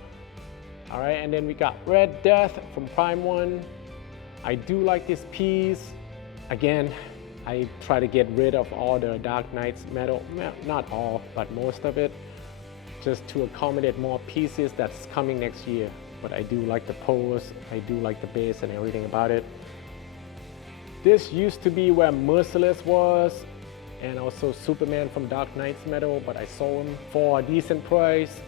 All right, and then we got Red Death from Prime 1. I do like this piece. Again, I try to get rid of all the Dark Knight's metal, not all, but most of it, just to accommodate more pieces that's coming next year. But I do like the pose, I do like the base and everything about it. This used to be where Merciless was, and also Superman from Dark Knight's metal, but I sold him for a decent price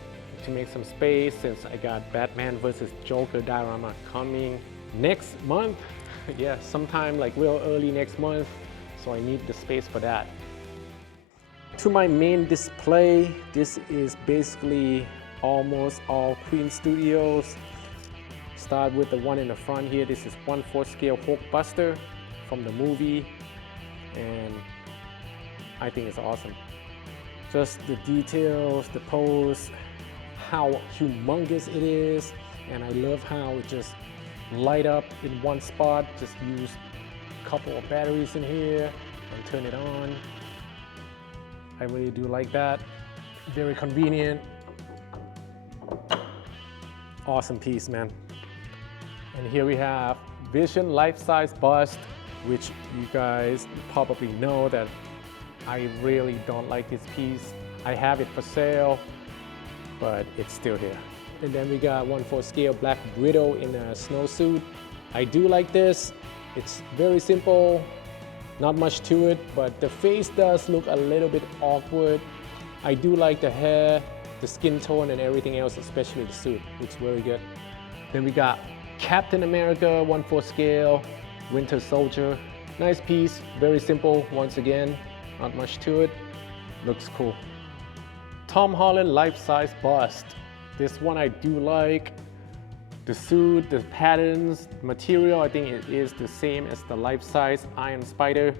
to make some space, since I got Batman vs. Joker diorama coming next month. Yeah, sometime like real early next month, so I need the space for that. To my main display, this is basically almost all Queen Studios. Start with the one in the front here. This is 1/4 scale Hulk Buster from the movie, and I think it's awesome. Just the details, the pose, how humongous it is, and I love how it just light up in one spot. Just use a couple of batteries in here and turn it on. I really do like that. Very convenient. Awesome piece, man. And here we have Vision life-size bust, which you guys probably know that I really don't like this piece. I have it for sale, but it's still here. And then we got 1/4 scale Black Widow in a snowsuit. I do like this. It's very simple, not much to it, but the face does look a little bit awkward. I do like the hair, the skin tone, and everything else, especially the suit. Looks very good. Then we got Captain America 1/4 scale Winter Soldier. Nice piece, very simple once again. Not much to it. Looks cool. Tom Holland life-size bust. This one I do like. The suit, the patterns, material, I think it is the same as the life-size Iron Spider,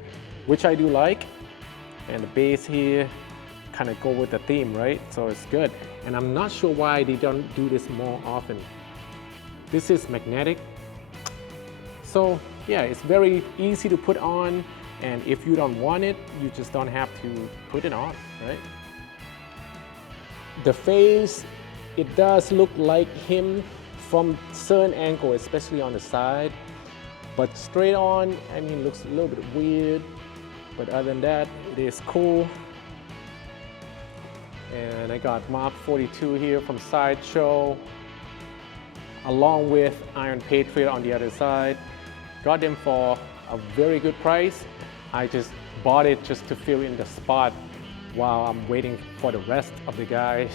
which I do like. And the base here kind of go with the theme, right? So it's good. And I'm not sure why they don't do this more often. This is magnetic. So yeah, it's very easy to put on. And if you don't want it, you just don't have to put it on, right? The face, it does look like him from certain angle, especially on the side. But straight on, I mean, looks a little bit weird. But other than that, it is cool. And I got Mark 42 here from Sideshow, along with Iron Patriot on the other side. Got them for a very good price. I just bought it just to fill in the spot while I'm waiting for the rest of the guys.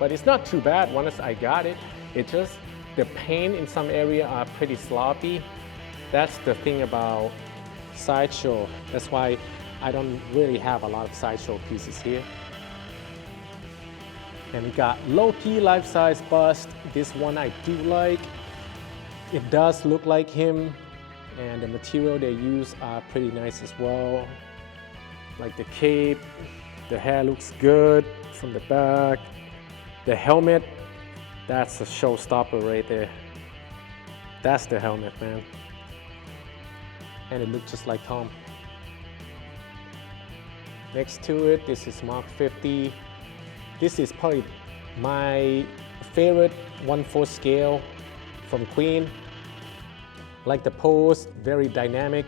But it's not too bad once I got it. It just, the paint in some area are pretty sloppy. That's the thing about Sideshow. That's why I don't really have a lot of Sideshow pieces here. And we got Loki life-size bust. This one I do like. It does look like him. And the material they use are pretty nice as well. Like the cape, the hair looks good from the back. The helmet, that's a showstopper right there. That's the helmet, man. And it looks just like Tom. Next to it, this is Mark 50. This is probably my favorite 1/4 scale from Queen. Like the pose, very dynamic.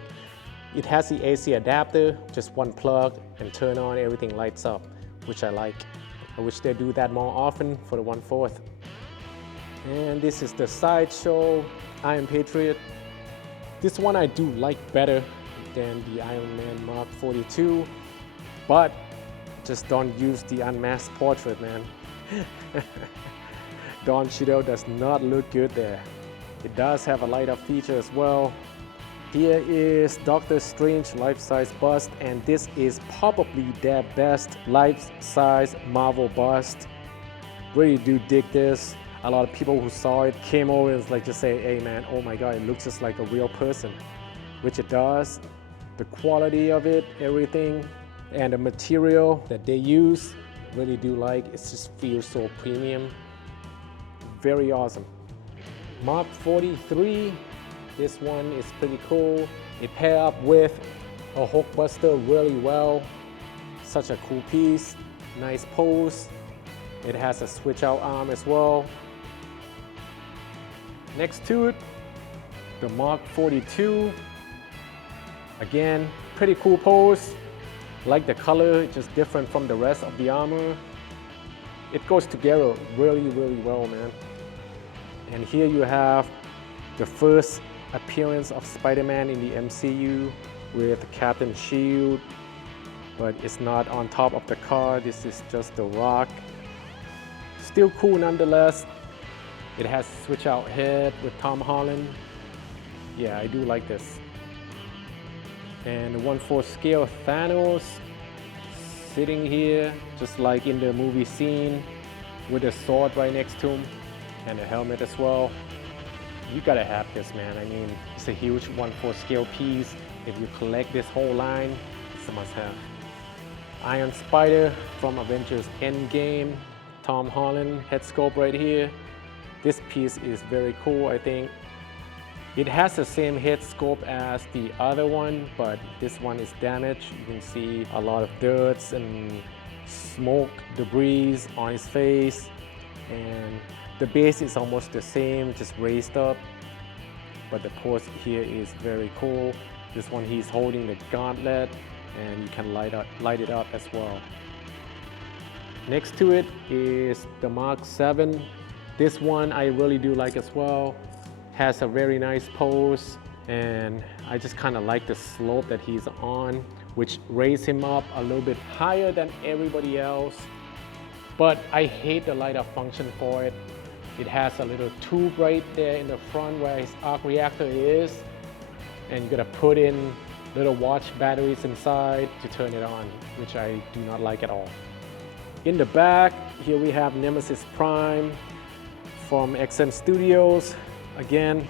It has the AC adapter, just one plug and turn on, everything lights up, which I like. I wish they do that more often for the 1/4. And this is the Sideshow Iron Patriot. This one I do like better than the Iron Man Mark 42, but just don't use the unmasked portrait, man. Don Cheadle does not look good there. It does have a light-up feature as well. Here is Doctor Strange life-size bust, and this is probably their best life-size Marvel bust. Really do dig this. A lot of people who saw it came over and like just say, hey man, oh my god, it looks just like a real person, which it does. The quality of it, everything, and the material that they use, really do like. It just feels so premium. Very awesome. Mark 43, this one is pretty cool. It pairs up with a Hulkbuster really well. Such a cool piece, nice pose. It has a switch out arm as well. Next to it, the Mark 42. Again, pretty cool pose. Like the color, it's just different from the rest of the armor. It goes together really, really well, man. And here you have the first appearance of Spider-Man in the MCU with Captain Shield, but it's not on top of the car. This is just the rock. Still cool nonetheless. It has a switch out head with Tom Holland. Yeah, I do like this. And the 1/4 scale Thanos sitting here, just like in the movie scene, with a sword right next to him and a helmet as well. You gotta have this, man. I mean, it's a huge 1/4 scale piece. If you collect this whole line, it's a must-have. Iron Spider from Avengers Endgame. Tom Holland head sculpt right here. This piece is very cool, I think. It has the same head sculpt as the other one, but this one is damaged. You can see a lot of dirt and smoke, debris on his face. And the base is almost the same, just raised up. But the pose here is very cool. This one he's holding the gauntlet, and you can light it up as well. Next to it is the Mark 7. This one I really do like as well. Has a very nice pose, and I just kind of like the slope that he's on, which raised him up a little bit higher than everybody else. But I hate the light up function for it. It has a little tube right there in the front where his arc reactor is, and you gotta put in little watch batteries inside to turn it on, which I do not like at all. In the back, here we have Nemesis Prime from XM Studios. Again,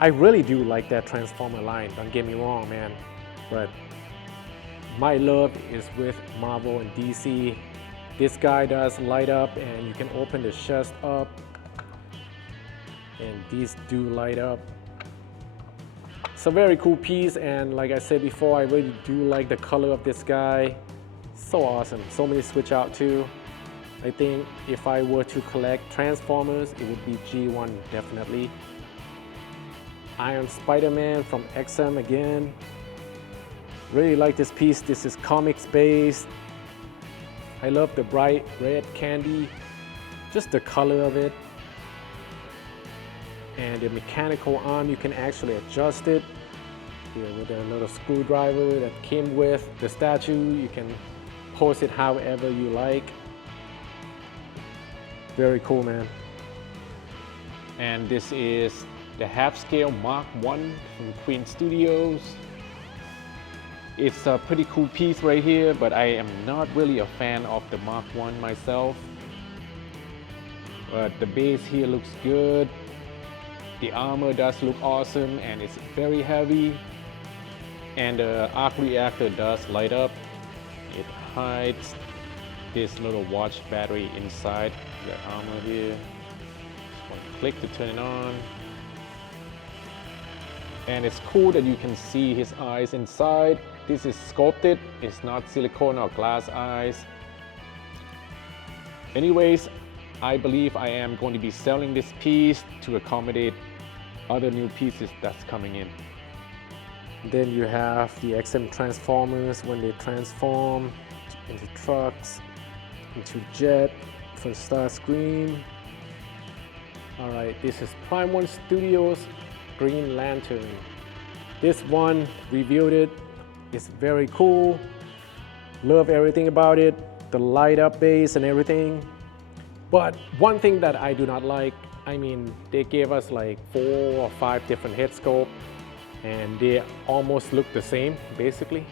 I really do like that Transformer line, don't get me wrong, man. But my love is with Marvel and DC. This guy does light up, and you can open the chest up, and these do light up. It's a very cool piece, and like I said before, I really do like the color of this guy. So awesome. So many switch out too. I think if I were to collect Transformers, it would be G1 definitely. Iron Spider-Man from XM again. Really like this piece. This is comics based. I love the bright red candy, just the color of it. And the mechanical arm, you can actually adjust it here with a little screwdriver that came with the statue. You can pose it however you like. Very cool, man. And this is the half-scale Mark I from Queen Studios. It's a pretty cool piece right here, but I am not really a fan of the Mark I myself. But the base here looks good. The armor does look awesome, and it's very heavy. And the arc reactor does light up. It hides this little watch battery inside the armor here. Just want to click to turn it on. And it's cool that you can see his eyes inside. This is sculpted, it's not silicone or glass eyes. Anyways, I believe I am going to be selling this piece to accommodate other new pieces that's coming in. Then you have the XM Transformers when they transform into trucks, into jet for Starscream. All right, this is Prime One Studios Green Lantern. This one, reviewed it. It's very cool. Love everything about it. The light up base and everything. But one thing that I do not like, I mean, they gave us like 4 or 5 different head sculpt, and they almost look the same, basically.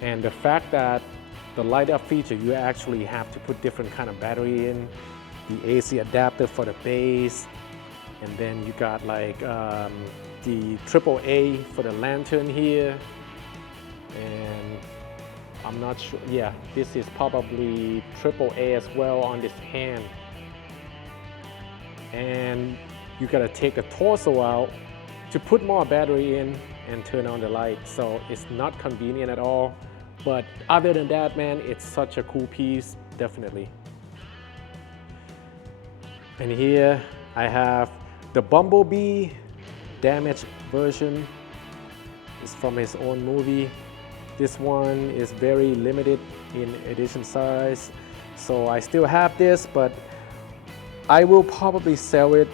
And the fact that the light up feature, you actually have to put different kind of battery in, the AC adapter for the base, and then you got like the AAA for the lantern here, and I'm not sure, yeah, this is probably AAA as well on this hand. And you gotta take the torso out to put more battery in and turn on the light, so it's not convenient at all. But other than that, man, it's such a cool piece, definitely. And here I have the Bumblebee damaged version. It's from his own movie. This one is very limited in edition size, so I still have this, but I will probably sell it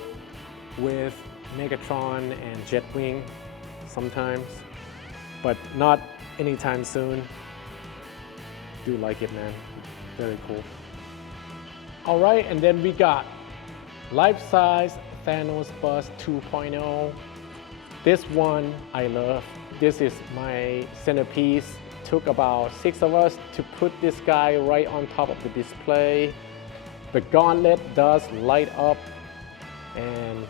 with Megatron and Jetwing sometimes, but not anytime soon. Do like it, man. Very cool. All right, and then we got life-size Thanos Bus 2.0. This one I love. This is my centerpiece. Took about 6 of us to put this guy right on top of the display. The gauntlet does light up, and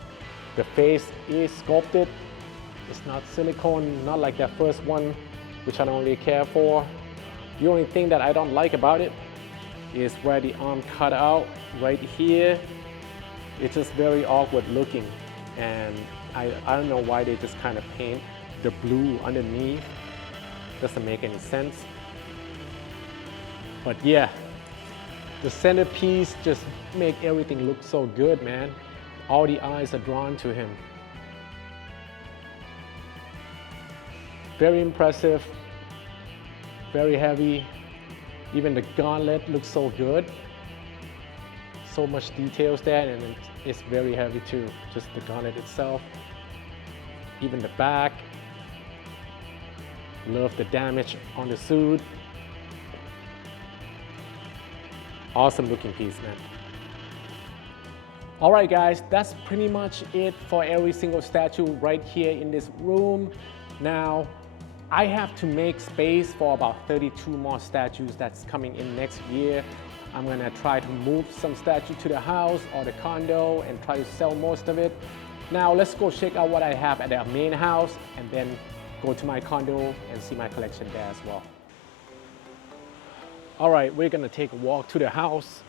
the face is sculpted. It's not silicone, not like that first one, which I don't really care for. The only thing that I don't like about it is where the arm cut out right here. It's just very awkward looking, and I don't know why they just kind of paint the blue underneath. Doesn't make any sense. But yeah, the centerpiece just make everything look so good, man. All the eyes are drawn to him. Very impressive, very heavy. Even the gauntlet looks so good. So much details there, and it's very heavy too, just the gauntlet itself. Even the back. Love the damage on the suit. Awesome looking piece, man. All right, guys, that's pretty much it for every single statue right here in this room. Now, I have to make space for about 32 more statues that's coming in next year. I'm gonna try to move some statue to the house or the condo and try to sell most of it. Now, let's go check out what I have at the main house and then go to my condo and see my collection there as well. All right, we're gonna take a walk to the house,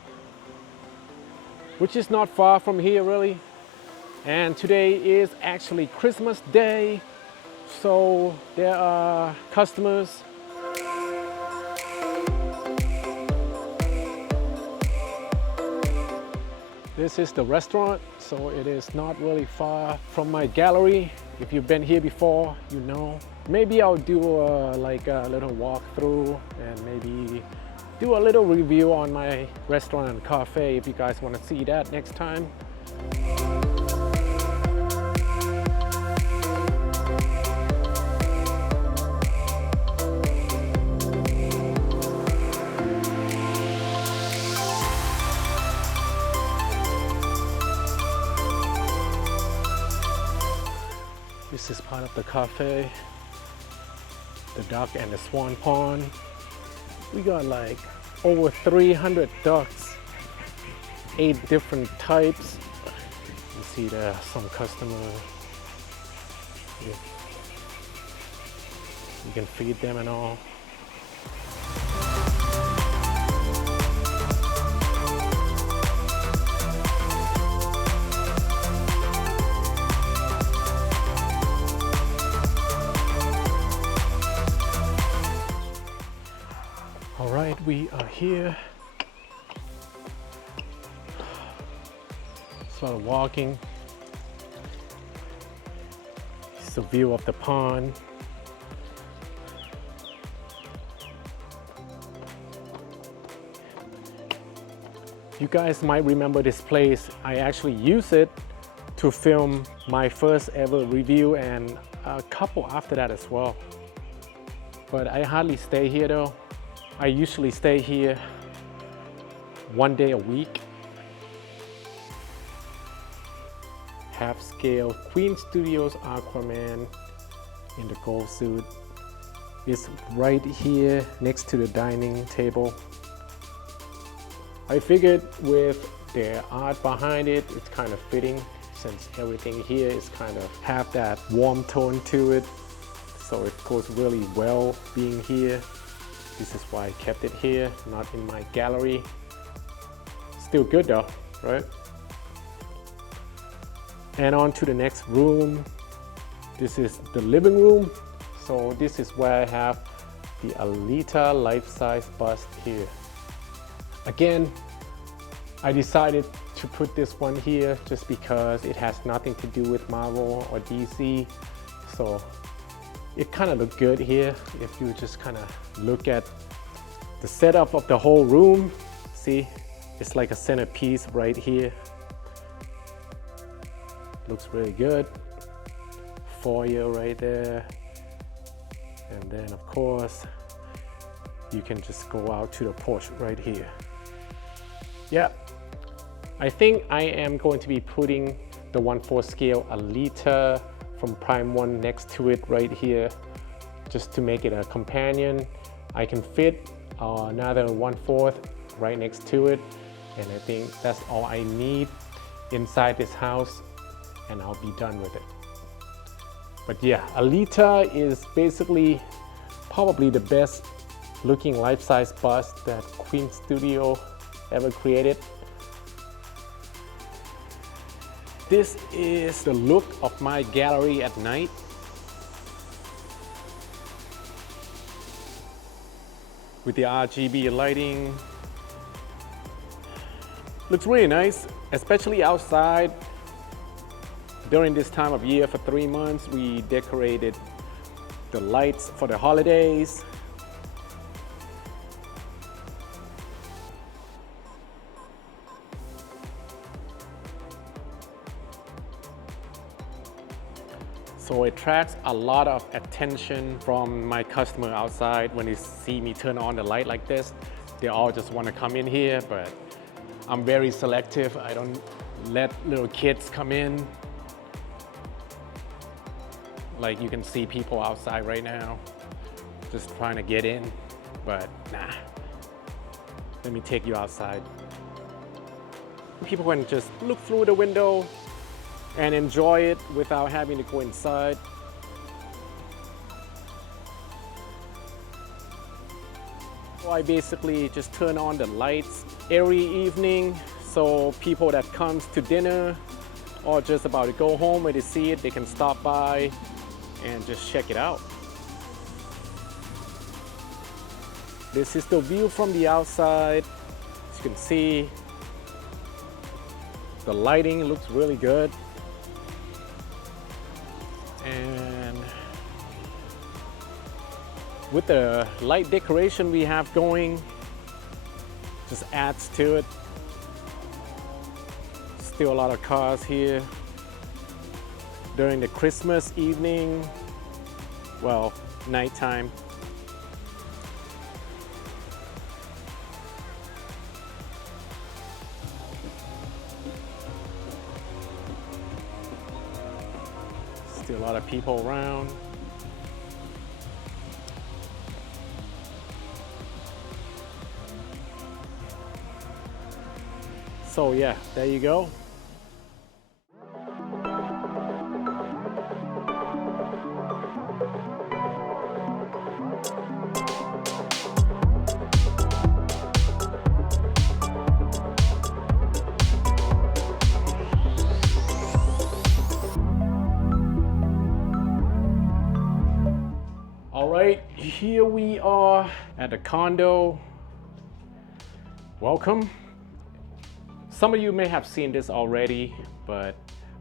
which is not far from here really. And today is actually Christmas Day, so there are customers. This is the restaurant, so it is not really far from my gallery. If you've been here before, you know. Maybe I'll do like a little walkthrough and maybe do a little review on my restaurant and cafe if you guys want to see that next time. This is part of the cafe, the duck and the swan pond. We got like over 300 ducks, 8 different types. You see there are some customers. You can feed them and all. All right, we are here. Started walking. It's a view of the pond. You guys might remember this place. I actually use it to film my first ever review and a couple after that as well. But I hardly stay here though. I usually stay here 1 day a week. Half scale Queen Studios Aquaman in the gold suit is right here next to the dining table. I figured with the art behind it, it's kind of fitting since everything here is kind of have that warm tone to it. So it goes really well being here. This is why I kept it here, not in my gallery. Still good though, right? And on to the next room. This is the living room. So this is where I have the Alita life-size bust here. Again, I decided to put this one here just because it has nothing to do with Marvel or DC. So it kind of looked good here if you just kind of look at the setup of the whole room. See, it's like a centerpiece right here. Looks really good. Foyer right there. And then of course, you can just go out to the porch right here. Yeah, I think I am going to be putting the 1/4 scale Alita from Prime 1 next to it right here, just to make it a companion. I can fit another 1/4 right next to it, and I think that's all I need inside this house, and I'll be done with it. But yeah, Alita is basically probably the best looking life-size bust that Queen Studio ever created. This is the look of my gallery at night. With the RGB lighting. Looks really nice, especially outside. During this time of year for 3 months, we decorated the lights for the holidays. So it attracts a lot of attention from my customer outside. When they see me turn on the light like this, they all just want to come in here, but I'm very selective. I don't let little kids come in. Like you can see people outside right now just trying to get in, but nah. Let me take you outside. People can just look through the window and enjoy it without having to go inside. So I basically just turn on the lights every evening, so people that comes to dinner or just about to go home, when they see it, they can stop by and just check it out. This is the view from the outside. As you can see, the lighting looks really good. And with the light decoration we have going, just adds to it. Still a lot of cars here. During the Christmas evening, well, nighttime. Still a lot of people around. So yeah, there you go. All right, here we are at the condo. Welcome. Some of you may have seen this already, but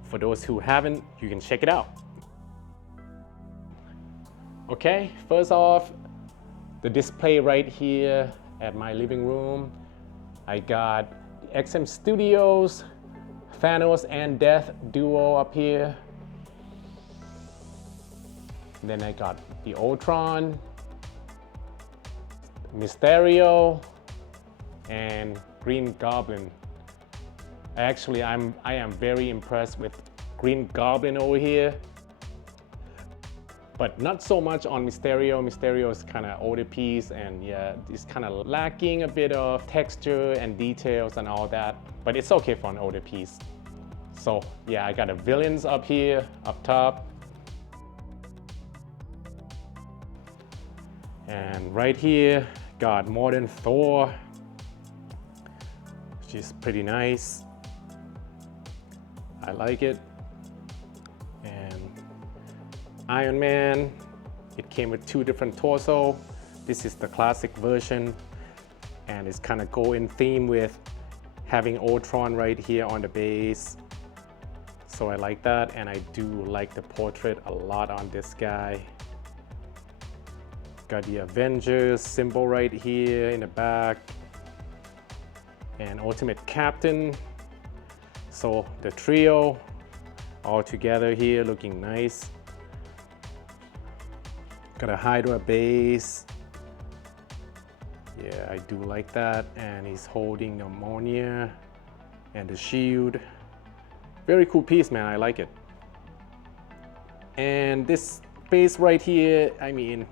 for those who haven't, you can check it out. Okay, first off, the display right here at my living room. I got XM Studios, Thanos and Death duo up here. And then I got the Ultron, Mysterio, and Green Goblin. Actually, I am very impressed with Green Goblin over here, but not so much on Mysterio. Mysterio is kind of older piece, and yeah, it's kind of lacking a bit of texture and details and all that, but it's okay for an older piece. So yeah, I got the villains up here, up top. And right here, got Modern Thor, which is pretty nice. I like it. And Iron Man, it came with two different torso. This is the classic version, and it's kind of go in theme with having Ultron right here on the base. So I like that, and I do like the portrait a lot on this guy. Got the Avengers symbol right here in the back, and Ultimate Captain. So the trio all together here, looking nice. Got a Hydra base. Yeah, I do like that. And he's holding ammonia and the shield. Very cool piece, man. I like it. And this base right here, I mean,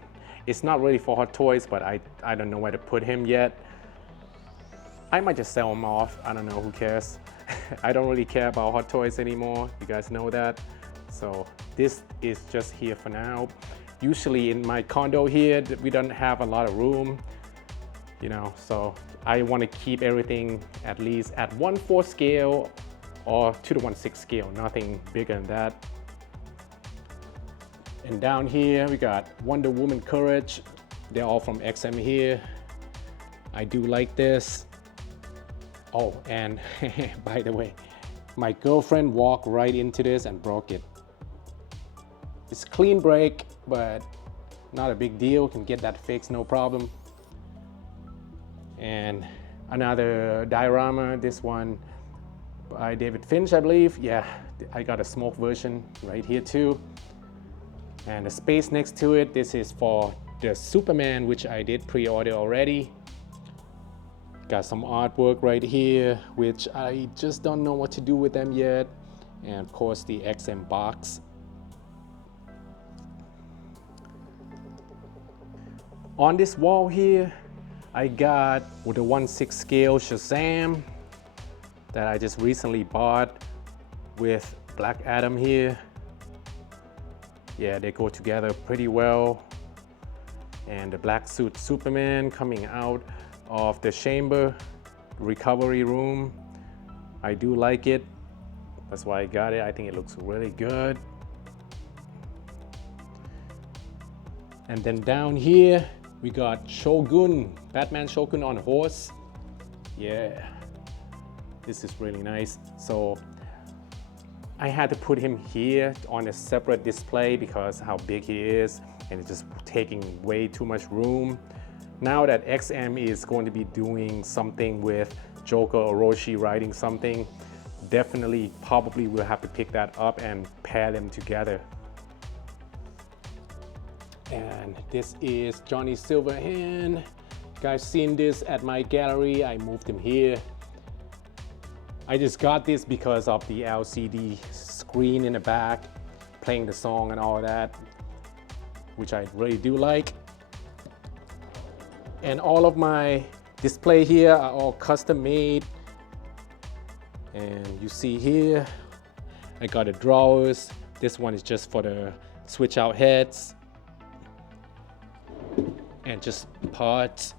it's not really for Hot Toys, but I don't know where to put him yet. I might just sell him off. I don't know, who cares? I don't really care about Hot Toys anymore. You guys know that. So this is just here for now. Usually in my condo here, we don't have a lot of room, you know, so I want to keep everything at least at 1/4 scale or 2:1/6 scale, nothing bigger than that. And down here, we got Wonder Woman Courage. They're all from XM here. I do like this. Oh, and by the way, my girlfriend walked right into this and broke it. It's clean break, but not a big deal. Can get that fixed, no problem. And another diorama, this one by David Finch, I believe. Yeah, I got a smoke version right here too. And the space next to it, this is for the Superman, which I did pre-order already. Got some artwork right here, which I just don't know what to do with them yet. And of course the XM box. On this wall here, I got with the 1/6 scale Shazam that I just recently bought with Black Adam here. Yeah, they go together pretty well. And the black suit Superman coming out of the chamber recovery room. I do like it. That's why I got it. I think it looks really good. And then down here, we got Shogun, Batman Shogun on a horse. Yeah, this is really nice. So I had to put him here on a separate display because how big he is, and it's just taking way too much room. Now that XM is going to be doing something with Joker or Orochi writing something, definitely probably will have to pick that up and pair them together. And this is Johnny Silverhand. You guys seen this at my gallery. I moved him here. I just got this because of the LCD screen in the back, playing the song and all that, which I really do like. And all of my display here are all custom made. And you see here, I got the drawers. This one is just for the switch out heads and just parts.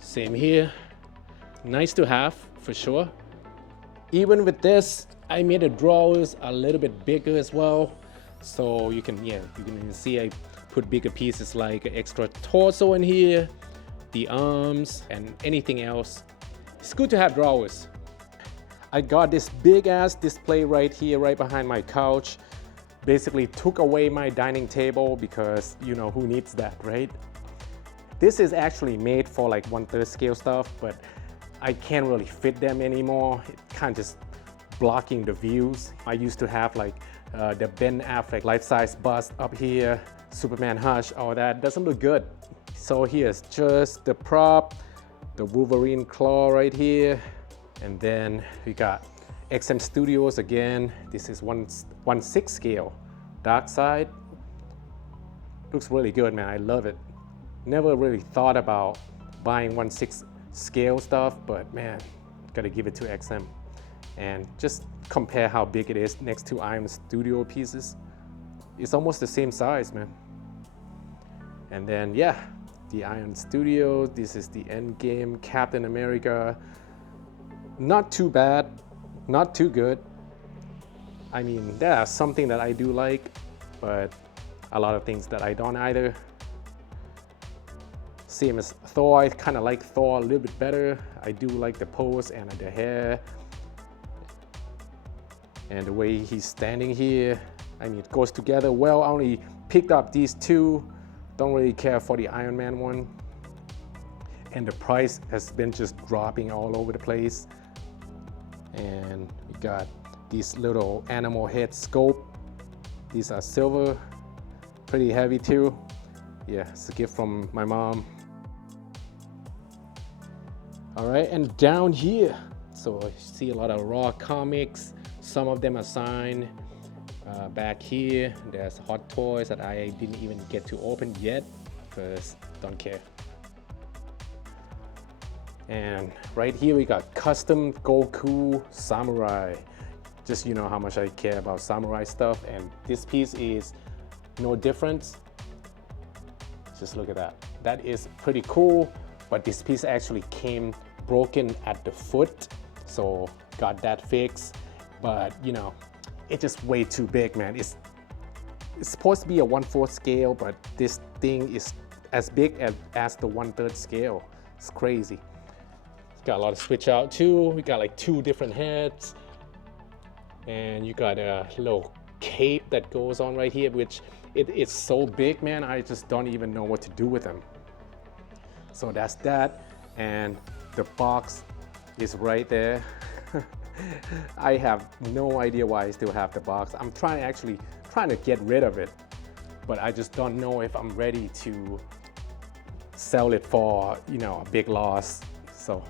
Same here. Nice to have for sure. Even with this, I made the drawers a little bit bigger as well. So you can see I put bigger pieces like an extra torso in here, the arms, and anything else. It's good to have drawers. I got this big ass display right here, right behind my couch. Basically took away my dining table because, you know, who needs that, right? This is actually made for like 1/3 scale stuff, but I can't really fit them anymore. It kind of just blocking the views. I used to have like the Ben Affleck life-size bust up here, Superman Hush, all that. Doesn't look good. So here's just the prop, the Wolverine claw right here. And then we got XM Studios again. This is 1/6 scale, dark side. Looks really good, man. I love it. Never really thought about buying 1/6 scale stuff, but man, gotta give it to XM. And just compare how big it is next to Iron Studio pieces. It's almost the same size, man. And then yeah, the Iron Studio. This is the Endgame Captain America. Not too bad, not too good. I mean, there are something that I do like, but a lot of things that I don't either. Same as Thor, I kind of like Thor a little bit better. I do like the pose and the hair and the way he's standing here. I mean, it goes together well. I only picked up these two. Don't really care for the Iron Man one. And the price has been just dropping all over the place. And we got these little animal head sculpt. These are silver, pretty heavy too. Yeah, it's a gift from my mom. All right, and down here, so I see a lot of raw comics. Some of them are signed. Back here, there's Hot Toys that I didn't even get to open yet because don't care. And right here we got custom Goku Samurai. Just, you know how much I care about samurai stuff, and this piece is no different. Just look at that. That is pretty cool, but this piece actually came broken at the foot, so got that fixed. But you know, it's just way too big, man. It's supposed to be a 1/4 scale, but this thing is as big as the 1/3 scale. It's crazy. It's got a lot of switch out too. We got like 2 different heads, and you got a little cape that goes on right here, which it's so big, man. I just don't even know what to do with them. So that's that, and the box is right there. I have no idea why I still have the box. I'm trying to get rid of it, but I just don't know if I'm ready to sell it for, you know, a big loss. So,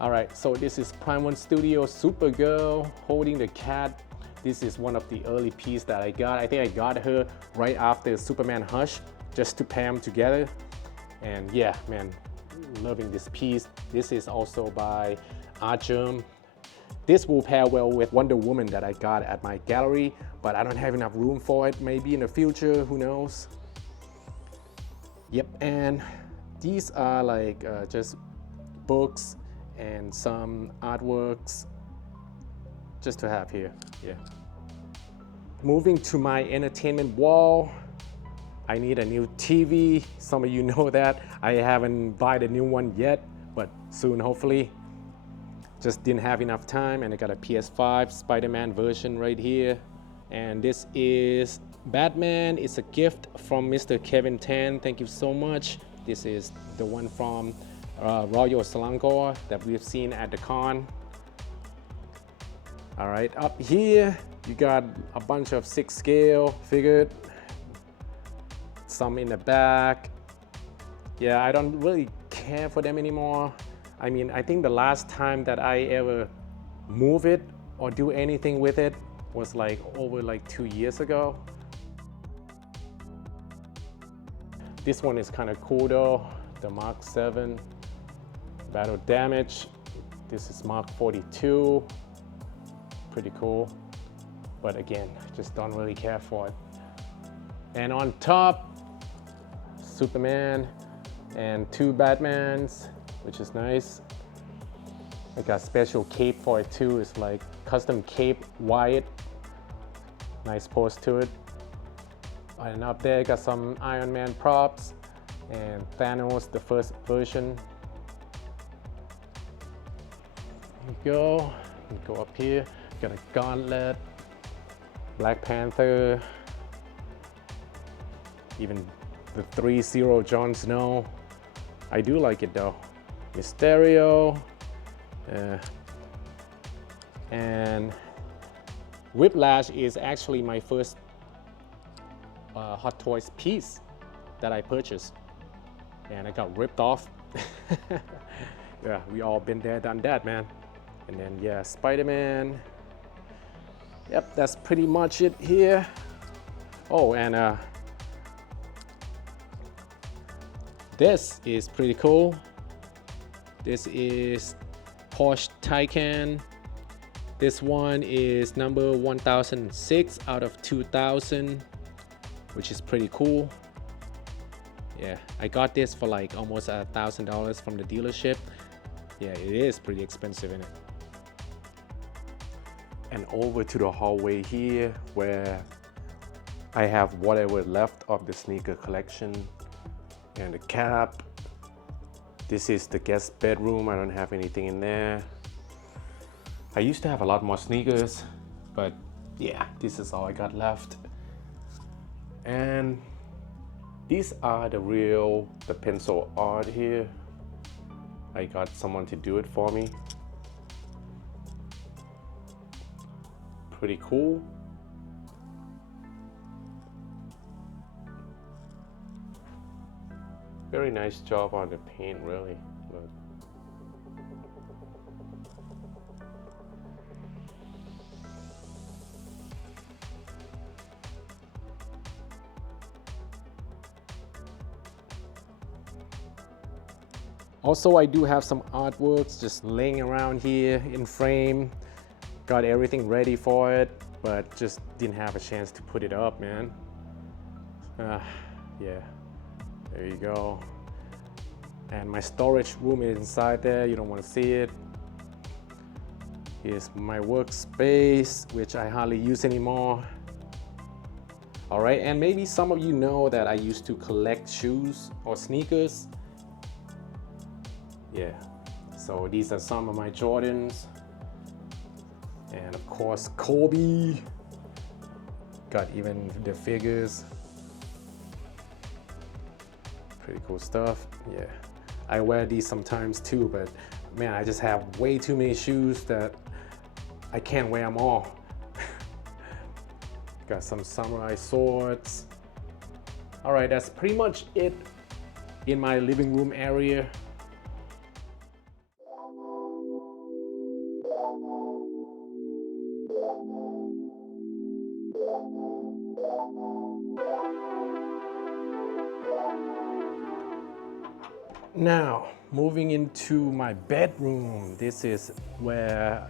all right, so this is Prime One Studio Supergirl holding the cat. This is one of the early pieces that I got. I think I got her right after Superman Hush, just to pair them together. And yeah, man, loving this piece. This is also by Artgerm. This will pair well with Wonder Woman that I got at my gallery, but I don't have enough room for it. Maybe in the future, who knows? Yep, and these are like just books and some artworks just to have here. Yeah. Moving to my entertainment wall, I need a new TV. Some of you know that. I haven't bought a new one yet, but soon hopefully. Just didn't have enough time, and I got a PS5 Spider-Man version right here. And this is Batman. It's a gift from Mr. Kevin Tan. Thank you so much. This is the one from Royal Selangor that we've seen at the con. All right, up here you got a bunch of 6 scale figured, some in the back. Yeah, I don't really care for them anymore. I mean, I think the last time that I ever move it or do anything with it was like over like 2 years ago. This one is kind of cool though, the Mark 7 Battle Damage. This is Mark 42, pretty cool. But again, just don't really care for it. And on top, Superman and 2 Batmans, which is nice. I got special cape for it too. It's like custom cape Wyatt. Nice pose to it. And up there, got some Iron Man props and Thanos, the first version. There you go. Go up here. Got a Gauntlet, Black Panther, even the 3-0 Jon Snow. I do like it though. Mysterio, and Whiplash is actually my first Hot Toys piece that I purchased, and I got ripped off. Yeah, we all been there, done that, man. And then yeah, Spider-Man. Yep, that's pretty much it here. Oh, and this is pretty cool. This is Porsche Taycan. This one is number 1006 out of 2000, which is pretty cool. Yeah, I got this for like almost $1,000 from the dealership. Yeah, it is pretty expensive in it. And over to the hallway here where I have whatever left of the sneaker collection and the cap. This is the guest bedroom. I don't have anything in there. I used to have a lot more sneakers, but yeah, this is all I got left. And these are the pencil art here. I got someone to do it for me. Pretty cool. Very nice job on the paint, really. Look. Also, I do have some artworks just laying around here in frame. Got everything ready for it, but just didn't have a chance to put it up, man. Yeah. There you go. And my storage room is inside there. You don't want to see it. Here's my workspace, which I hardly use anymore. All right, and maybe some of you know that I used to collect shoes or sneakers. Yeah, so these are some of my Jordans. And of course, Kobe. Got even the figures. Pretty cool stuff, yeah. I wear these sometimes too, but man, I just have way too many shoes that I can't wear them all. Got some samurai swords. All right, that's pretty much it in my living room area. Now, moving into my bedroom. This is where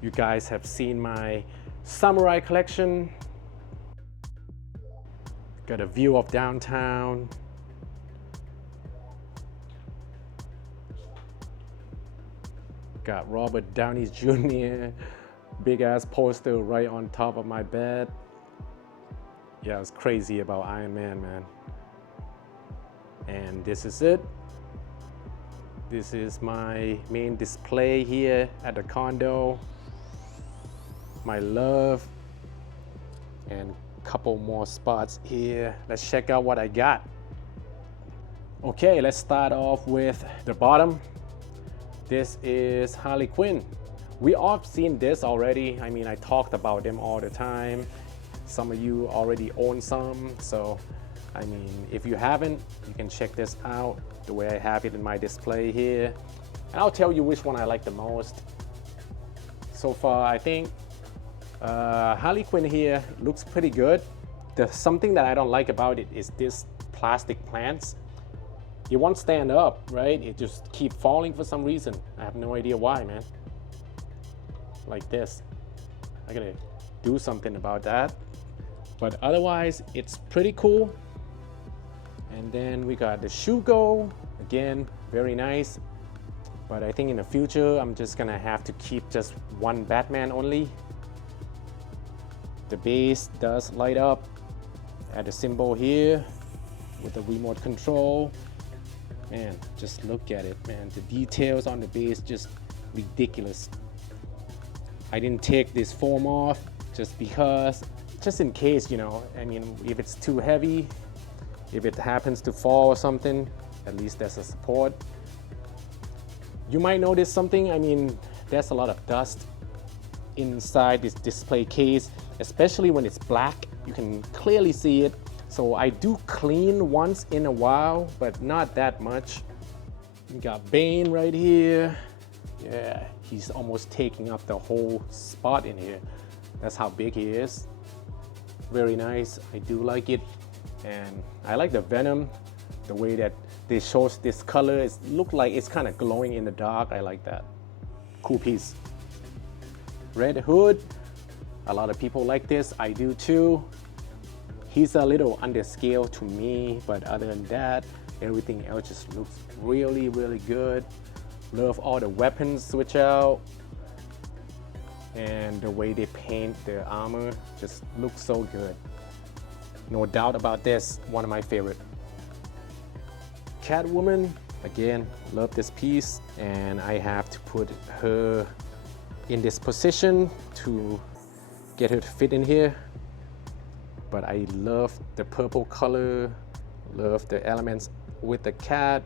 you guys have seen my samurai collection. Got a view of downtown. Got Robert Downey Jr. big ass poster right on top of my bed. Yeah, I was crazy about Iron Man, man. And this is it. This is my main display here at the condo. My love. And a couple more spots here. Let's check out what I got. Okay, let's start off with the bottom. This is Harley Quinn. We all seen this already. I mean, I talked about them all the time. Some of you already own some. So, I mean, if you haven't, you can check this out the way I have it in my display here. And I'll tell you which one I like the most. So far, I think Harley Quinn here looks pretty good. There's something that I don't like about it is this plastic plants. It won't stand up, right? It just keep falling for some reason. I have no idea why, man. Like this. I gotta do something about that. But otherwise, it's pretty cool. And then we got the Shugo. Again, very nice. But I think in the future, I'm just gonna have to keep just one Batman only. The base does light up. Add a symbol here with the remote control. Man, just look at it, man. The details on the base just ridiculous. I didn't take this foam off just because, just in case, you know, I mean, if it's too heavy, if it happens to fall or something, at least there's a support. You might notice something, I mean, there's a lot of dust inside this display case, especially when it's black. You can clearly see it. So I do clean once in a while, but not that much. We got Bane right here. Yeah, he's almost taking up the whole spot in here. That's how big he is. Very nice, I do like it. And I like the Venom, the way that they shows this color. It looks like it's kind of glowing in the dark. I like that. Cool piece. Red Hood, a lot of people like this. I do too. He's a little under scale to me, but other than that, everything else just looks really, really good. Love all the weapons switch out. And the way they paint their armor just looks so good. No doubt about this, one of my favorite. Catwoman, again, love this piece. And I have to put her in this position to get her to fit in here. But I love the purple color, love the elements with the cat.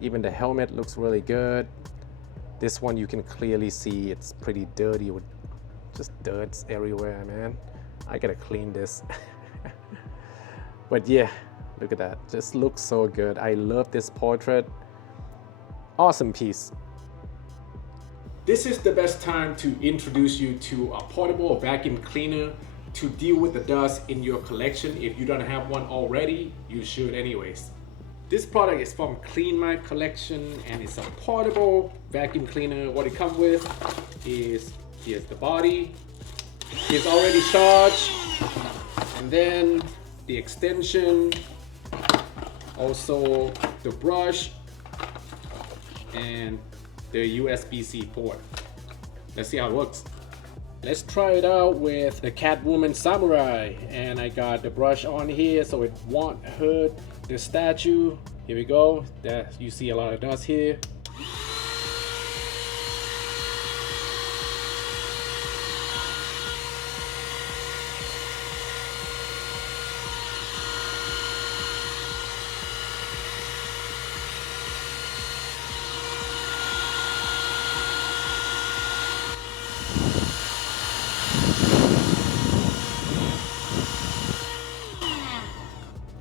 Even the helmet looks really good. This one you can clearly see it's pretty dirty with just dirt everywhere, man. I gotta clean this. But yeah, look at that, just looks so good. I love this portrait. Awesome piece. This is the best time to introduce you to a portable vacuum cleaner to deal with the dust in your collection. If you don't have one already, you should anyways. This product is from Clean My Collection and it's a portable vacuum cleaner. What it comes with is, here's the body. It's already charged. And then the extension, also the brush, and the USB-C port. Let's see how it works. Let's try it out with the Catwoman Samurai. And I got the brush on here so it won't hurt the statue. Here we go. There, you see a lot of dust here.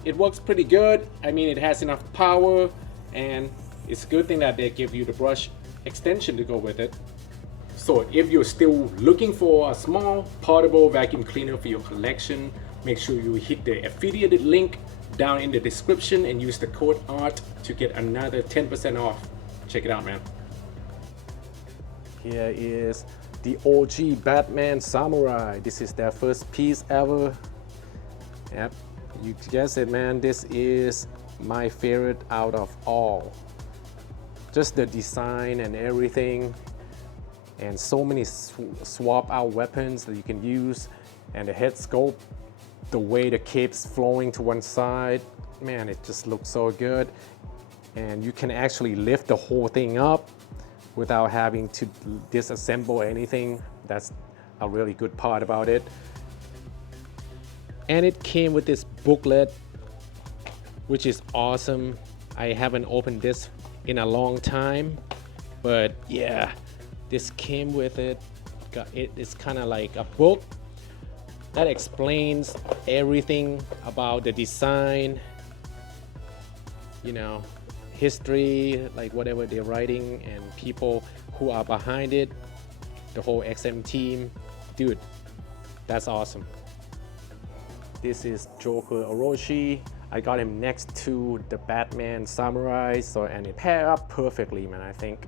It works pretty good. I mean, it has enough power, and it's a good thing that they give you the brush extension to go with it. So if you're still looking for a small portable vacuum cleaner for your collection, make sure you hit the affiliated link down in the description and use the code ART to get another 10% off. Check it out, man. Here is the OG Batman Samurai. This is their first piece ever. Yep, you guessed it, man. This is my favorite out of all. Just the design and everything, and so many swap out weapons that you can use, and the head sculpt, the way the cape's flowing to one side, man, it just looks so good. And you can actually lift the whole thing up without having to disassemble anything. That's a really good part about it. And it came with this booklet, which is awesome. I haven't opened this in a long time, but yeah, this came with it. It's kind of like a book that explains everything about the design, you know, history, like whatever they're writing, and people who are behind it, the whole XM team. Dude, that's awesome. This is Joker Orochi. I got him next to the Batman Samurai, and it paired up perfectly, man, I think.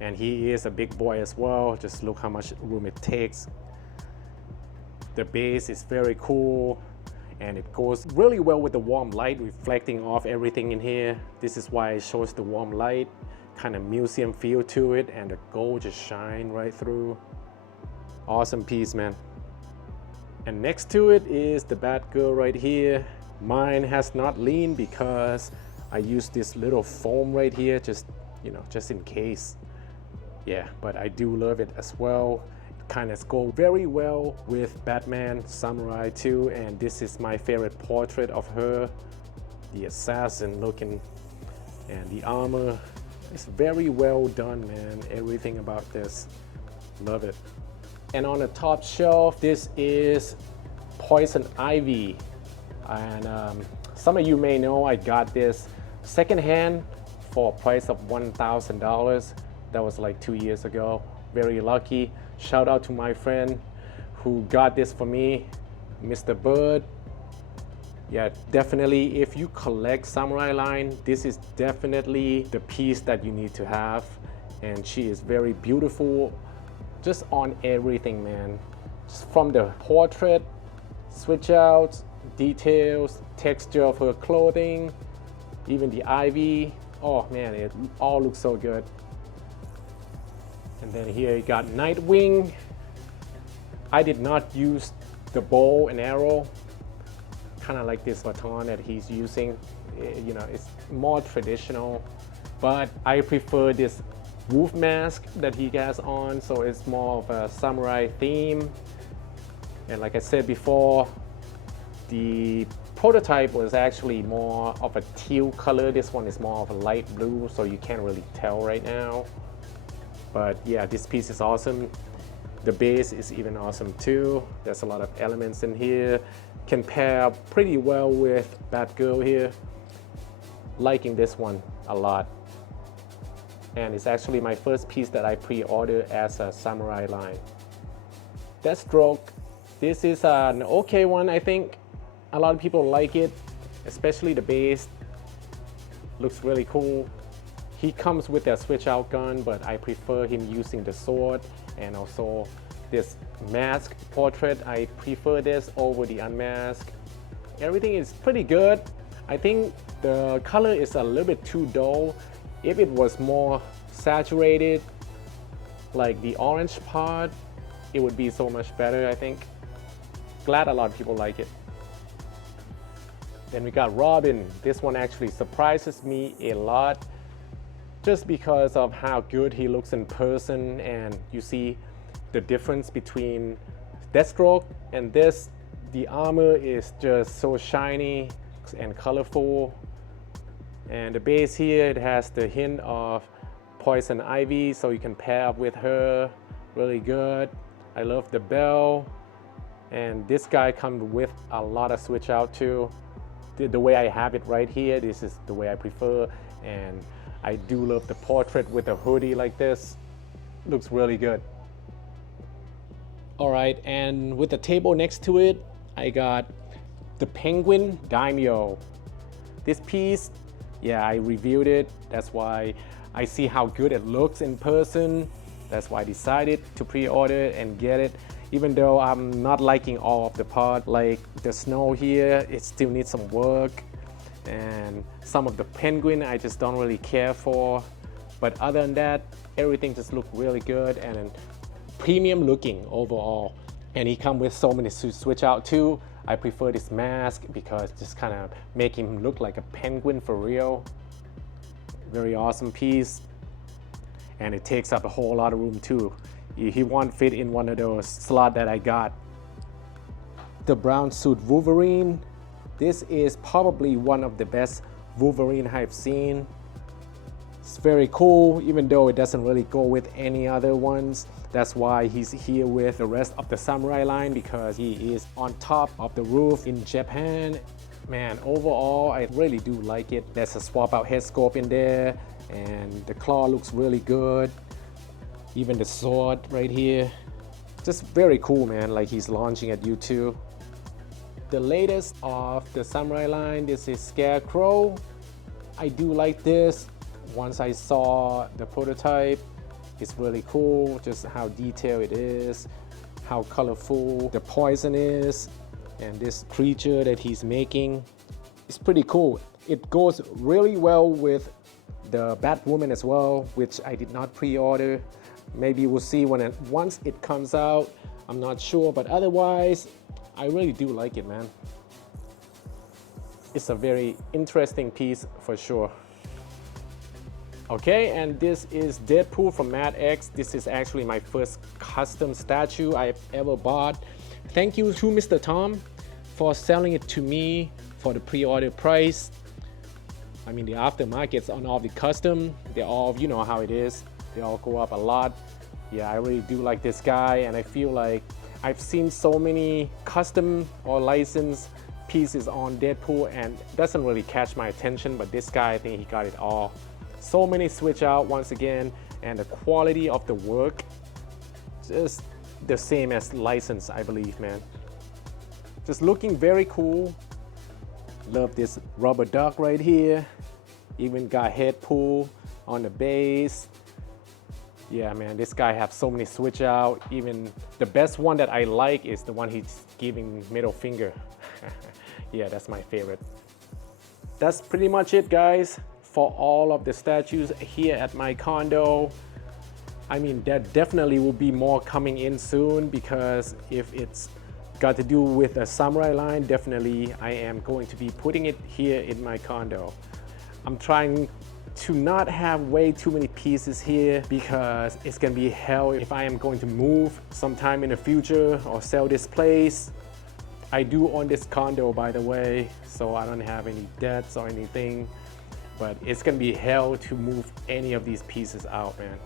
And he is a big boy as well. Just look how much room it takes. The base is very cool, and it goes really well with the warm light reflecting off everything in here. This is why it shows the warm light, kind of museum feel to it, and the gold just shine right through. Awesome piece, man. And next to it is the Batgirl right here. Mine has not leaned because I used this little foam right here, just, you know, just in case. Yeah, but I do love it as well. It kind of goes very well with Batman Samurai too, and this is my favorite portrait of her. The assassin looking, and the armor. It's very well done, man. Everything about this, love it. And on the top shelf, this is Poison Ivy. And some of you may know I got this secondhand for a price of $1,000. That was like 2 years ago. Very lucky. Shout out to my friend who got this for me, Mr. Bird. Yeah, definitely if you collect Samurai line, this is definitely the piece that you need to have. And she is very beautiful, just on everything, man. Just from the portrait, switch outs, details, texture of her clothing, even the ivy. Oh man, it all looks so good. And then here you got Nightwing. I did not use the bow and arrow, kind of like this baton that he's using. You know, it's more traditional, but I prefer this wolf mask that he has on, so it's more of a samurai theme. And like I said before, the prototype was actually more of a teal color. This one is more of a light blue, so you can't really tell right now. But yeah, this piece is awesome. The base is even awesome too. There's a lot of elements in here. Can pair pretty well with Batgirl here. Liking this one a lot. And it's actually my first piece that I pre-ordered as a samurai line. Deathstroke. This is an okay one, I think. A lot of people like it, especially the base. Looks really cool. He comes with a switch out gun, but I prefer him using the sword, and also this mask portrait. I prefer this over the unmasked. Everything is pretty good. I think the color is a little bit too dull. If it was more saturated, like the orange part, it would be so much better, I think. Glad a lot of people like it. Then we got Robin. This one actually surprises me a lot, just because of how good he looks in person, and you see the difference between Deathstroke and this. The armor is just so shiny and colorful, and the base here, it has the hint of Poison Ivy, so you can pair up with her. Really good. I love the bell, and this guy comes with a lot of switch out too. The way I have it right here, this is the way I prefer, and I do love the portrait with a hoodie like this. Looks really good. All right, and with the table next to it, I got the Penguin Daimyo. This piece, yeah, I reviewed it. That's why I see how good it looks in person. That's why I decided to pre-order it and get it. Even though I'm not liking all of the part, like the snow here, it still needs some work. And some of the penguin I just don't really care for. But other than that, everything just looked really good and premium looking overall. And he come with so many switch out too. I prefer this mask because just kind of make him look like a penguin for real. Very awesome piece. And it takes up a whole lot of room too. He won't fit in one of those slots that I got. The brown suit Wolverine. This is probably one of the best Wolverine I've seen. It's very cool, even though it doesn't really go with any other ones. That's why he's here with the rest of the samurai line, because he is on top of the roof in Japan. Man, overall, I really do like it. There's a swap out head sculpt in there, and the claw looks really good. Even the sword right here. Just very cool, man, like he's launching at you too. The latest of the samurai line, this is Scarecrow. I do like this. Once I saw the prototype, it's really cool, just how detailed it is, how colorful the poison is, and this creature that he's making. It's pretty cool. It goes really well with the Batwoman as well, which I did not pre-order. Maybe we'll see once it comes out. I'm not sure, but otherwise, I really do like it, man. It's a very interesting piece for sure. Okay, and this is Deadpool from Mad X. This is actually my first custom statue I've ever bought. Thank you to Mr. Tom for selling it to me for the pre-order price. I mean, the aftermarkets on all the custom, they're all, you know how it is. They all go up a lot. Yeah, I really do like this guy, and I feel like I've seen so many custom or licensed pieces on Deadpool and it doesn't really catch my attention, but this guy, I think he got it all. So many switch out once again, and the quality of the work, just the same as licensed, I believe, man. Just looking very cool. Love this rubber duck right here. Even got head pull on the base. Yeah, man, this guy have so many switch out. Even the best one that I like is the one he's giving middle finger. Yeah, that's my favorite. That's pretty much it, guys, for all of the statues here at my condo. I mean, there definitely will be more coming in soon, because if it's got to do with a samurai line, definitely I am going to be putting it here in my condo. I'm trying to not have way too many pieces here, because it's gonna be hell if I am going to move sometime in the future or sell this place. I do own this condo, by the way, so I don't have any debts or anything, but it's gonna be hell to move any of these pieces out, man.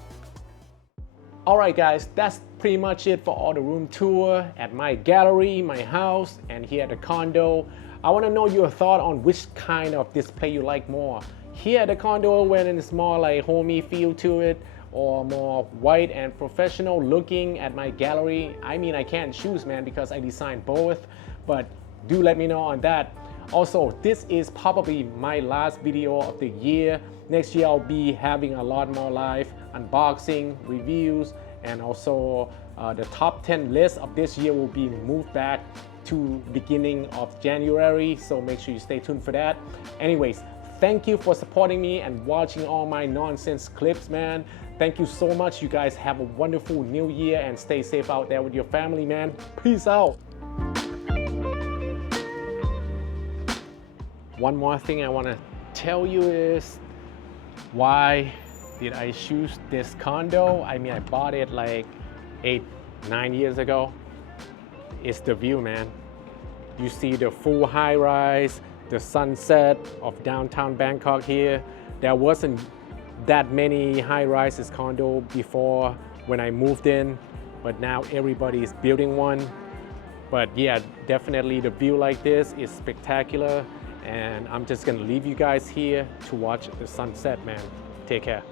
Alright guys, that's pretty much it for all the room tour at my gallery, my house, and here at the condo. I want to know your thought on which kind of display you like more. Here at the condo, when it's more like homey feel to it, or more white and professional looking at my gallery. I mean, I can't choose, man, because I designed both, but do let me know on that. Also, this is probably my last video of the year. Next year I'll be having a lot more live unboxing, reviews, and also the top 10 list of this year will be moved back to beginning of January, so make sure you stay tuned for that. Anyways, thank you for supporting me and watching all my nonsense clips, man. Thank you so much. You guys have a wonderful new year and stay safe out there with your family, man. Peace out. One more thing I want to tell you is, why did I choose this condo? I mean, I bought it like 8-9 years ago. It's the view, man. You see the full high rise, the sunset of downtown Bangkok here. There wasn't that many high rises condo before when I moved in, but now everybody is building one. But yeah, definitely the view like this is spectacular, and I'm just gonna leave you guys here to watch the sunset, man. Take care.